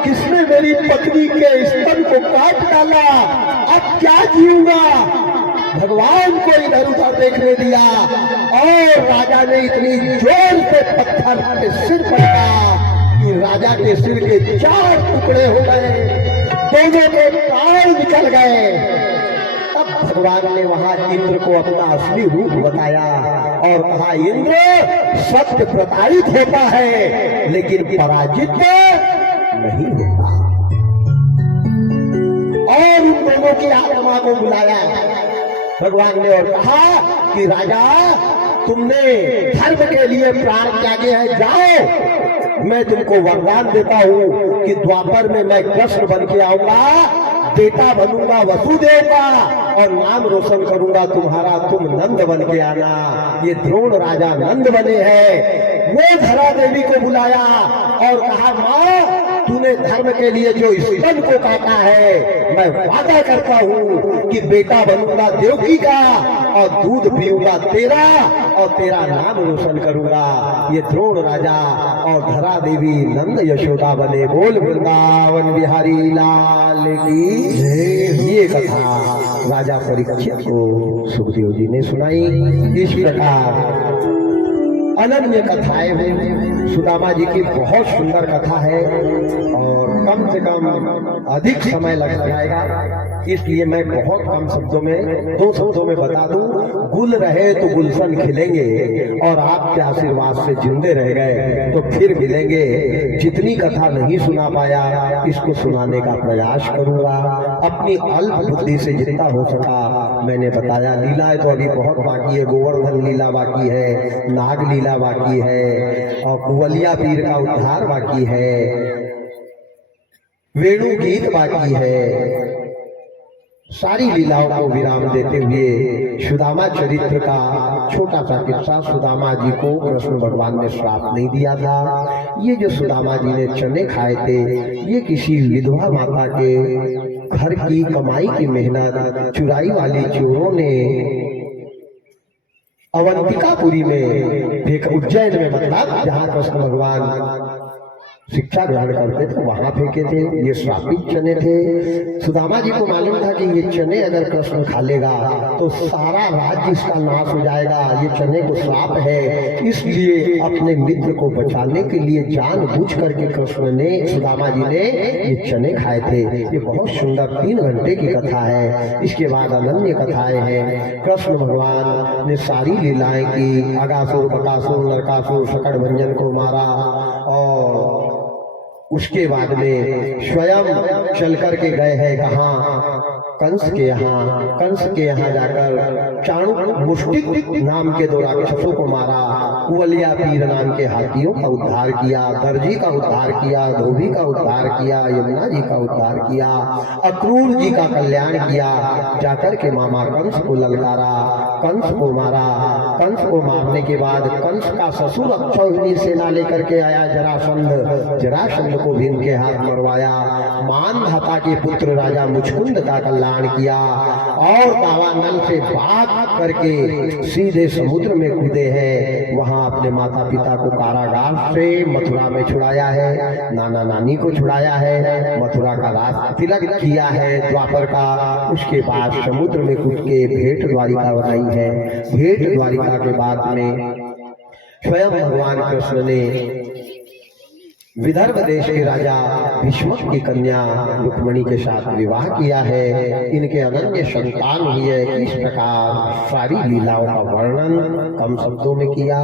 किसने मेरी पत्नी के स्तन को काट डाला? अब क्या जीऊंगा? भगवान को इधर उधर देखने दिया और राजा ने इतनी जोर से पत्थर के सिर पड़ा कि राजा के सिर के 4 टुकड़े हो गए, दोनों के प्राण निकल गए। तब भगवान ने वहां इंद्र को अपना असली रूप बताया और कहा, इंद्र सत्य प्रताड़ित होता है लेकिन पराजित नहीं होता। और उन दोनों की आत्मा को बुलाया भगवान ने और कहा कि राजा, तुमने धर्म के लिए प्राण त्यागे हैं, जाओ, मैं तुमको वरदान देता हूं कि द्वापर में मैं कृष्ण बन के आऊंगा, बेटा बनूंगा वसुदेव का और नाम रोशन करूंगा तुम्हारा, तुम नंद बन के आना। ये द्रोण राजा नंद बने हैं। वो धरा देवी को बुलाया और कहा, माँ, तूने धर्म के लिए जो स्तन को काटा है, मैं वादा करता हूँ कि बेटा बनूंगा देवकी का और दूध पीऊंगा तेरा और तेरा नाम रोशन करूंगा। ये द्रोण राजा और धरा देवी नंद यशोदा बने। बोल वृंदावन बिहारी लाल की जय। ये कथा राजा परीक्षित को सुखदेव जी ने सुनाई। इस प्रकार अनन्य कथाएं हैं। सुदामा जी की बहुत सुंदर कथा है और कम से कम अधिक समय लग जाएगा, इसलिए मैं बहुत कम शब्दों में 2 शब्दों में बता दूं। गुल रहे तो गुलशन खिलेंगे और आपके आशीर्वाद से जिंदे रह गए तो फिर मिलेंगे। जितनी कथा नहीं सुना पाया इसको सुनाने का प्रयास करूंगा, अपनी अल्प बुद्धि से जितना हो सका मैंने बताया। लीलाएं तो अभी बहुत बाकी है। गोवर्धन लीला बाकी है, नाग लीला बाकी है और कुवलिया पीर का उद्धार बाकी है, वेणु गीत बाकी है। सारी लीलाओं को विराम देते हुए सुदामा चरित्र का छोटा सा किस्सा। सुदामा जी को कृष्ण भगवान ने श्राप नहीं दिया था। ये जो सुदामा जी ने चने खाए थे, ये किसी विधवा माता के घर की कमाई की मेहनत चुराई वाली चोरों ने अवंतिकापुरी में, उज्जैन में, मतलब जहाँ कृष्ण भगवान शिक्षा ग्रहण करते थे वहां फेंके थे। ये श्रापित चने थे। सुदामा जी को मालूम था कि ये चने अगर कृष्ण खा लेगा तो सारा राज्य इसका नाश हो जाएगा, ये चने को श्राप है। इसलिए अपने मित्र को बचाने के लिए जानबूझ करके कृष्ण ने, सुदामा जी ने ये चने खाए थे। ये बहुत सुंदर 3 घंटे की कथा है। इसके बाद अनन्य कथाएं हैं। कृष्ण भगवान ने सारी लीलाएं की। अगासुर, बकासुर, नरकासुर, शकटभंजन को मारा और उसके बाद में स्वयं चल करके गए हैं कहाँ? कंस के यहाँ। कंस के यहाँ जाकर चाणूक मुष्टिक नाम के 2 राक्षसों को मारा, कुवलिया पीर नाम के हाथियों का उद्धार किया, दर्जी का उद्धार किया, धोबी का उद्धार किया, यमुना जी का उद्धार किया, अक्रूर जी का कल्याण किया। जाकर के मामा कंस को ललकारा, कंस को मारा। कंस को मारने के बाद कंस का ससुर अक्षौहिणी सेना लेकर के आया जरासंध। जरासंध को भीम के हाथ मरवाया। मानधाता के पुत्र राजा मुचकुंद का कल्याण किया और दावानल से भाग करके सीधे समुद्र में कूदे हैं। वहां अपने माता पिता को कारागार से मथुरा में छुड़ाया है, नाना नानी को छुड़ाया है, मथुरा का राज तिलक किया है द्वापर का। उसके बाद समुद्र में कूद के भेंट द्वारिका बनाई है। भेंट द्वारिका के बाद में स्वयं भगवान कृष्ण ने विदर्भ देश के राजा भीष्मक की कन्या रुक्मणी के साथ विवाह किया है। इनके अनन्य संतान हुई है। इस प्रकार सारी लीलाओं का वर्णन कम शब्दों में किया।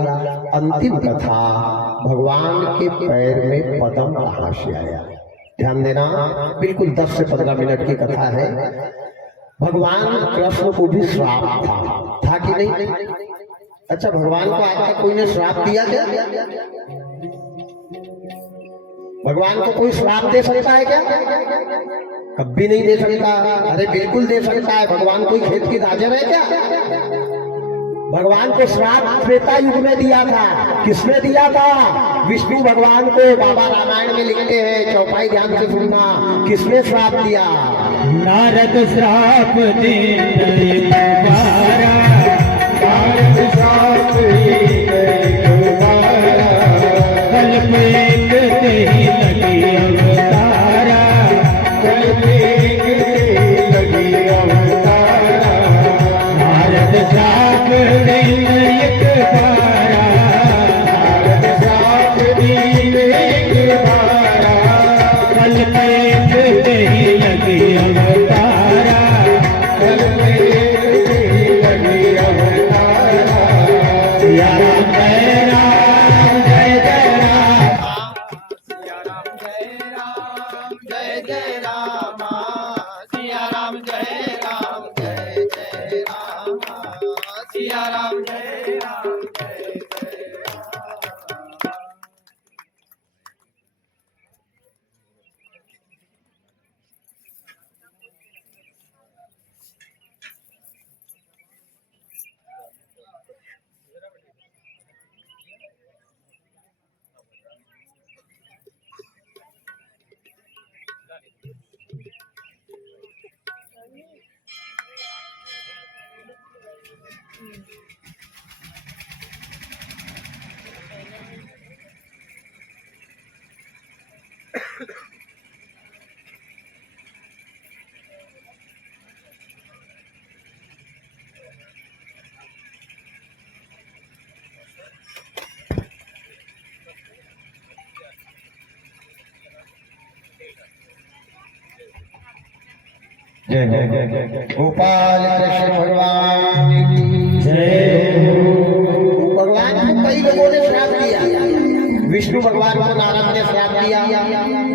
अंतिम कथा, भगवान के पैर में पद्म कहाँ से आया? ध्यान देना, बिल्कुल 10 से 15 मिनट की कथा है। भगवान कृष्ण को भी श्राप था कि नहीं? अच्छा, भगवान को आज तक कोई ने श्राप दिया क्या? भगवान को कोई श्राप दे सकता है क्या? कभी नहीं दे सकता। अरे बिल्कुल दे सकता है। भगवान कोई खेत की दाजर है क्या? भगवान को श्राप त्रेता युग में दिया था। किसने दिया था? विष्णु भगवान को। बाबा रामायण में लिखते हैं, चौपाई ध्यान से सुनना। किसने श्राप दिया? नारद श्राप दे तुम्हारा, नारद श्राप दे तुम्हारा, कल में तेरी लगी अवतारा, कल में तेरी लगी अवतारा। जय राम जय जय राम सिया राम जय राम जय जय राम। जय जय गोपाल कृष्ण भगवान की जय भगवान को कई लोगों ने श्राप दिया। विष्णु भगवान को नारद ने श्राप दिया,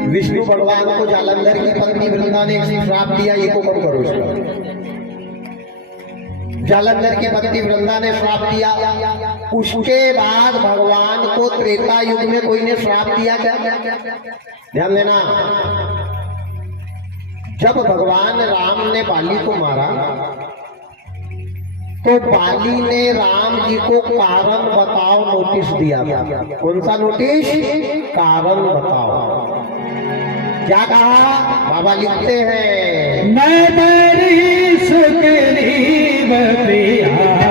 विष्णु भगवान को जालंधर की पत्नी वृंदा ने श्राप दिया। ये को कम करो इसका। जालंधर की पत्नी वृंदा ने श्राप दिया। उसके बाद भगवान को त्रेता युग में कोई ने श्राप दिया क्या? ध्यान देना। जब भगवान राम ने बाली को मारा तो बाली ने राम जी को कारण बताओ नोटिस दिया था। कौन सा नोटिस? कारण बताओ। क्या कहा? बाबा लिखते हैं, मैं तेरी सुग्रीव प्यारा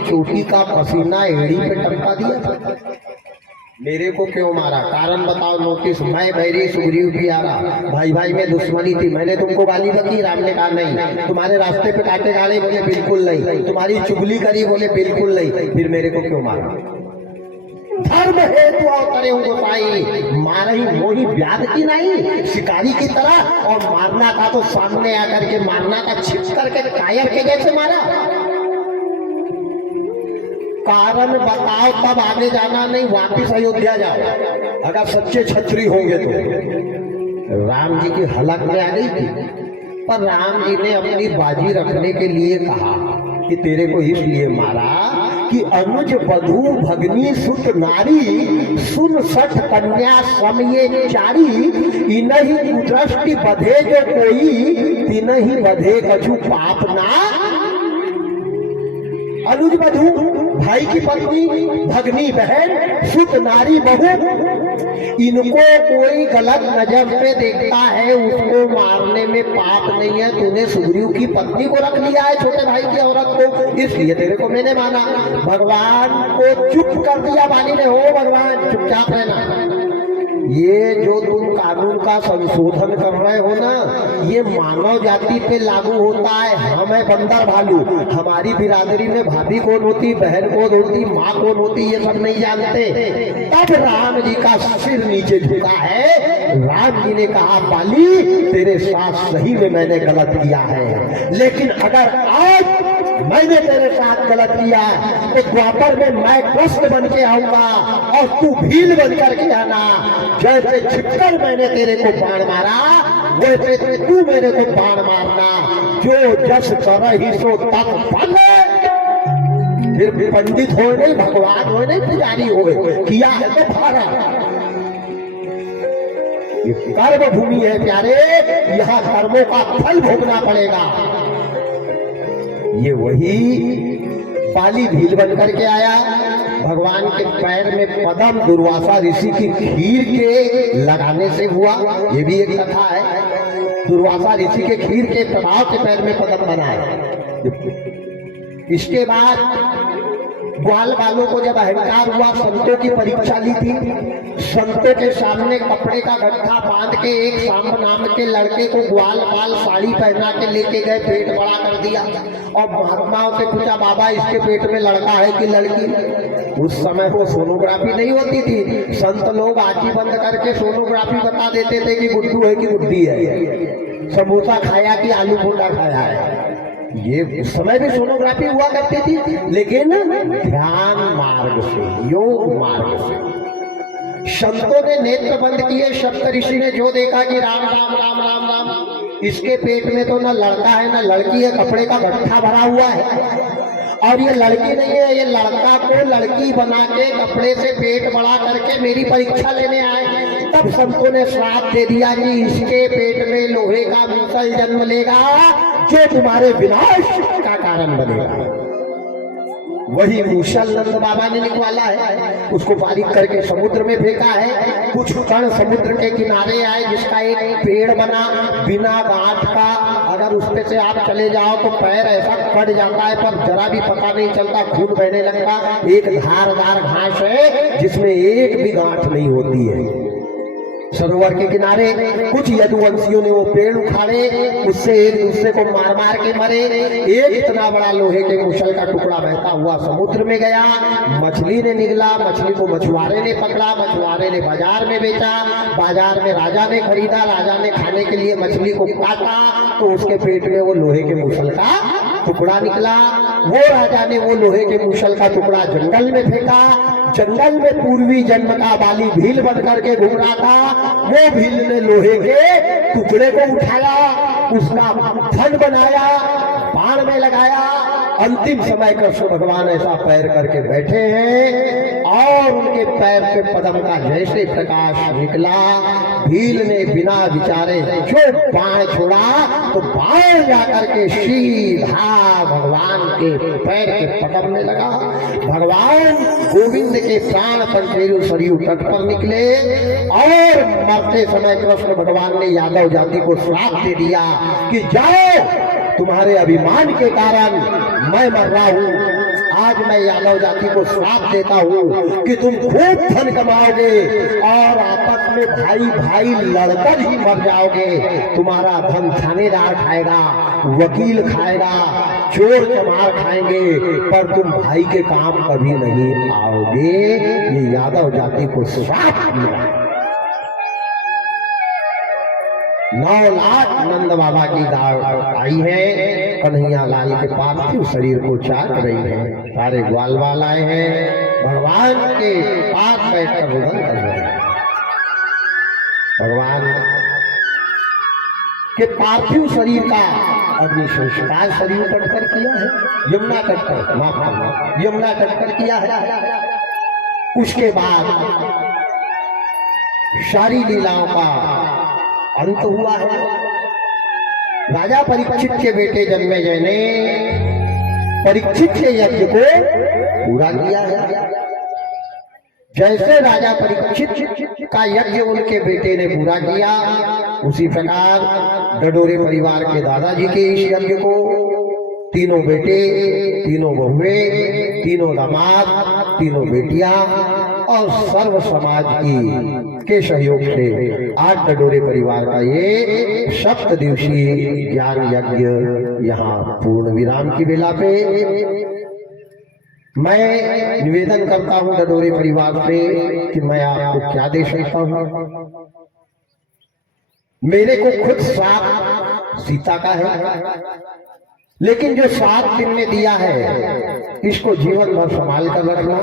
चोटी का पसीना एड़ी पे टपका दिया। मेरे को क्यों मारा? कारण बताओ नोटिस। मैं बैरी सुग्रीव प्यारा, भाई भाई में दुश्मनी थी। मैंने तुमको गाली बकी? राम ने कहा नहीं। तुम्हारे रास्ते पे काटे गाड़े? बोले बिल्कुल नहीं। तुम्हारी चुगली करी? बोले बिल्कुल नहीं। फिर मेरे को क्यों मारा? धर्म हेतु अवतरे हूँ गोसाई, मार ही मोही व्याध की नहीं, शिकारी की तरह। और मारना था तो सामने आकर के मारना था, छिप करके कायर के जैसे मारा। कारण बताओ तब आगे जाना, नहीं वापिस अयोध्या जाओ अगर सच्चे छत्री होंगे तो। राम जी की हलक में आ गई थी, पर राम जी ने अपनी बाजी रखने के लिए कहा कि तेरे को इसलिए मारा कि अनुज वधू भगनी सुत नारी सुन सठ कन्या समये चारी, इनहि कुदृष्टि बधे जो कोई तिनहि बधे कछु पाप ना। अनुज वधू भाई की पत्नी, भगनी बहन, सुत नारी बहू, इनको कोई गलत नजर पे देखता है उसको मारने में पाप नहीं है। तूने सुग्रीव की पत्नी को रख लिया है, छोटे भाई की औरत को, इसलिए तेरे को मैंने माना। भगवान को चुप कर दिया बाली ने। हो भगवान चुपचाप रहना। ये जो तुम कानून का संशोधन कर रहे हो ना, ये मानव जाति पे लागू होता है। हम है बंदर भालू। हमारी बिरादरी में भाभी कौन होती, बहन कौन होती, माँ कौन होती, ये सब नहीं जानते। तब राम जी का सिर नीचे झुका है। राम जी ने कहा बाली तेरे साथ सही में मैंने गलत किया है, लेकिन अगर आज मैंने तेरे साथ गलत किया है तो द्वापर में मैं कृष्ण बन के आऊंगा और तू भील बन करके आना। जैसे छिपकर मैंने तेरे को बाण मारा वैसे तू मेरे को बाण मारना। जो जस करहि सो तत फल। फिर पंडित हो नहीं, भगवान हो नहीं, पुजारी हो, किया है तो फारा। ये कर्म भूमि है प्यारे, यहाँ कर्मों का फल भोगना पड़ेगा। ये वही पाली भील बन करके आया, भगवान के पैर में पद्म दुर्वासा ऋषि की खीर के लगाने से हुआ। ये भी एक कथा है, दुर्वासा ऋषि के खीर के प्रभाव के पैर में पद्म बना है। इसके बाद ग्वाल वालों को जब अहंकार हुआ, संतों की परीक्षा ली थी। संतों के सामने कपड़े का गट्ठा बांध के एक सांब नाम के लड़के को ग्वाल बाल साड़ी पहना के लेके गए, पेट बड़ा कर दिया और महात्माओं से पूछा, बाबा इसके पेट में लड़का है कि लड़की? उस समय वो सोनोग्राफी नहीं होती थी, संत लोग आंखें बंद करके सोनोग्राफी बता देते थे कि गुड्डू है कि गुड्डी है, समोसा खाया कि आलू भूटा खाया है। ये उस समय भी सोनोग्राफी हुआ करती थी, लेकिन ध्यान मार्ग से, योग मार्ग से। संतों ने नेत्र बंद किए, सप्त ऋषि ने जो देखा कि राम राम राम राम राम, इसके पेट में तो न लड़का है न लड़की है, कपड़े का गट्ठा भरा हुआ है और ये लड़की नहीं है, ये लड़का को लड़की बना के कपड़े से पेट बड़ा करके मेरी परीक्षा लेने आए। तब संतों ने श्राप दे दिया कि इसके पेट में लोहे का मूसल जन्म लेगा जो तुम्हारे विनाश का कारण बनेगा। वही मूसल नंद बाबा ने निकाला है, उसको बारीक करके समुद्र में फेंका है। कुछ कण समुद्र के किनारे आए जिसका एक पेड़ बना बिना गांठ का, अगर उस पे से आप चले जाओ तो पैर ऐसा कट जाता है पर जरा भी पता नहीं चलता, खून बहने लगता। एक धारदार घास है जिसमें एक भी गांठ नहीं होती है। सरोवर के किनारे कुछ यदुवंशियों ने वो पेड़ उखाड़े, उससे एक दूसरे को मार मार के मरे। एक इतना बड़ा लोहे के मुसल का टुकड़ा बहता हुआ समुद्र में गया, मछली ने निगला, मछली को मछुआरे ने पकड़ा, मछुआरे ने बाजार में बेचा, बाजार में राजा ने खरीदा, राजा ने खाने के लिए मछली को काटा तो उसके पेट में वो लोहे के मुसल का टुकड़ा निकला। वो राजा ने वो लोहे के मुसल का टुकड़ा जंगल में फेंका। जंगल में पूर्वी जन्म का बाली भील बन करके घूम रहा था, वो भील ने लोहे के टुकड़े को उठाया, उसका फन बनाया, बाण में लगाया। अंतिम समय कृष्ण भगवान ऐसा पैर करके बैठे हैं और उनके पैर से पद्म का जैसे प्रकाश निकला, भील ने बिना विचारे जो बाण छोड़ा तो बाण जाकर के सीधा भगवान के पैर के पद्म में लगा। भगवान गोविंद के प्राण पंचेरु सरयू तट पर निकले और मरते समय कृष्ण भगवान ने यादव जाति को श्राप दे दिया कि जाओ, तुम्हारे अभिमान के कारण मैं मर रहा हूँ। आज मैं यादव जाति को श्राप देता हूँ कि तुम खूब धन कमाओगे और आपस में भाई भाई लड़कर ही मर जाओगे। तुम्हारा धन थानेदार खाएगा, वकील खाएगा, चोर चमार खाएंगे, पर तुम भाई के काम कभी नहीं आओगे। ये यादव जाति को श्राप मिला। 9 लाख नंद बाबा की दाढ़ आई है, कन्हैया लाल के पार्थिव शरीर को चाट रही है। सारे ग्वाल वाल आए हैं, भगवान के पास बैठकर रुदन कर रहे हैं। भगवान के पार्थिव शरीर का अग्नि संस्कार शरीर तट पर किया है, यमुना तट पर, माफ करना, यमुना तट पर किया है। उसके बाद सारी लीलाओं का अंत हुआ है। राजा परीक्षित के बेटे जन्मेजय ने परीक्षित के यज्ञ को पूरा किया है। जैसे राजा परीक्षित का यज्ञ उनके बेटे ने पूरा किया, उसी प्रकार डडोरे परिवार के दादाजी के इस यज्ञ को तीनों बेटे, तीनों बहुएं, तीनों दामाद, तीनों बेटियां और सर्व समाज के सहयोग से आज डडोरे परिवार का ये 7 दिवसीय ज्ञान यज्ञ यहाँ पूर्ण विराम की बेला पे मैं निवेदन करता हूँ डडोरे परिवार से कि मैं आपको क्या दे सकता हूँ। मेरे को खुद श्राप सीता का है, लेकिन जो 7 दिन में दिया है इसको जीवन भर संभाल कर रखना।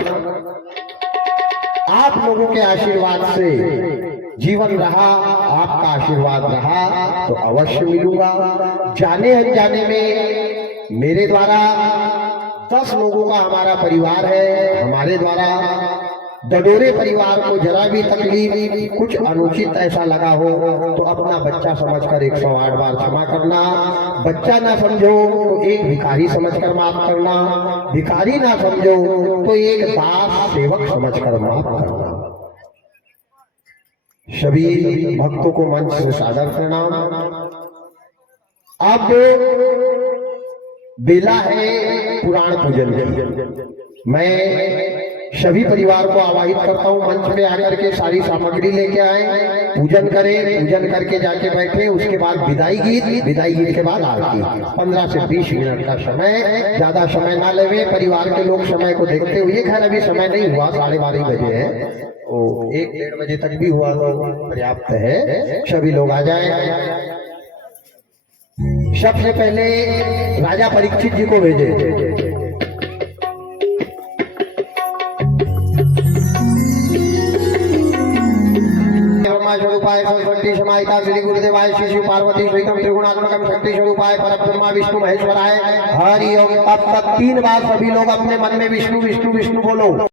आप लोगों के आशीर्वाद से जीवन रहा, आपका आशीर्वाद रहा तो अवश्य मिलूंगा। जाने अनजाने में मेरे द्वारा 10 लोगों का हमारा परिवार है, हमारे द्वारा डडोरे परिवार को जरा भी तकलीफ कुछ अनुचित ऐसा लगा हो तो अपना बच्चा समझकर 108 बार क्षमा करना। बच्चा ना समझो तो एक भिखारी समझकर माफ करना, भिखारी ना समझो तो एक दास सेवक समझकर माफ करना। सभी भक्तों को मंच से सादर प्रणाम। अब बेला है पुराण पूजन की। मैं सभी परिवार को आवाहित करता हूं मंच पे आकर के सारी सामग्री लेके आए, पूजन करें, पूजन करके जाके बैठे। उसके बाद विदाई गीत के बाद आरती। 15 से 20 मिनट का समय, ज्यादा समय ना लेवे। परिवार के लोग समय को देखते हुए, खैर अभी समय नहीं हुआ, 12:30 बजे है, 1-1:30 बजे तक भी हुआ तो पर्याप्त है। सभी लोग आ जाए। सबसे पहले राजा परीक्षित जी को भेजे। स्वरूपाय सरस्वती समाहिता श्री गुरुदेवाय श्री शिव पार्वती सहितम त्रिगुणात्मकम शक्ति स्वरूपाय परब्रह्मा विष्णु महेश्वराय हरि ओम। अब तक 3 बार सभी लोग अपने मन में विष्णु विष्णु विष्णु बोलो।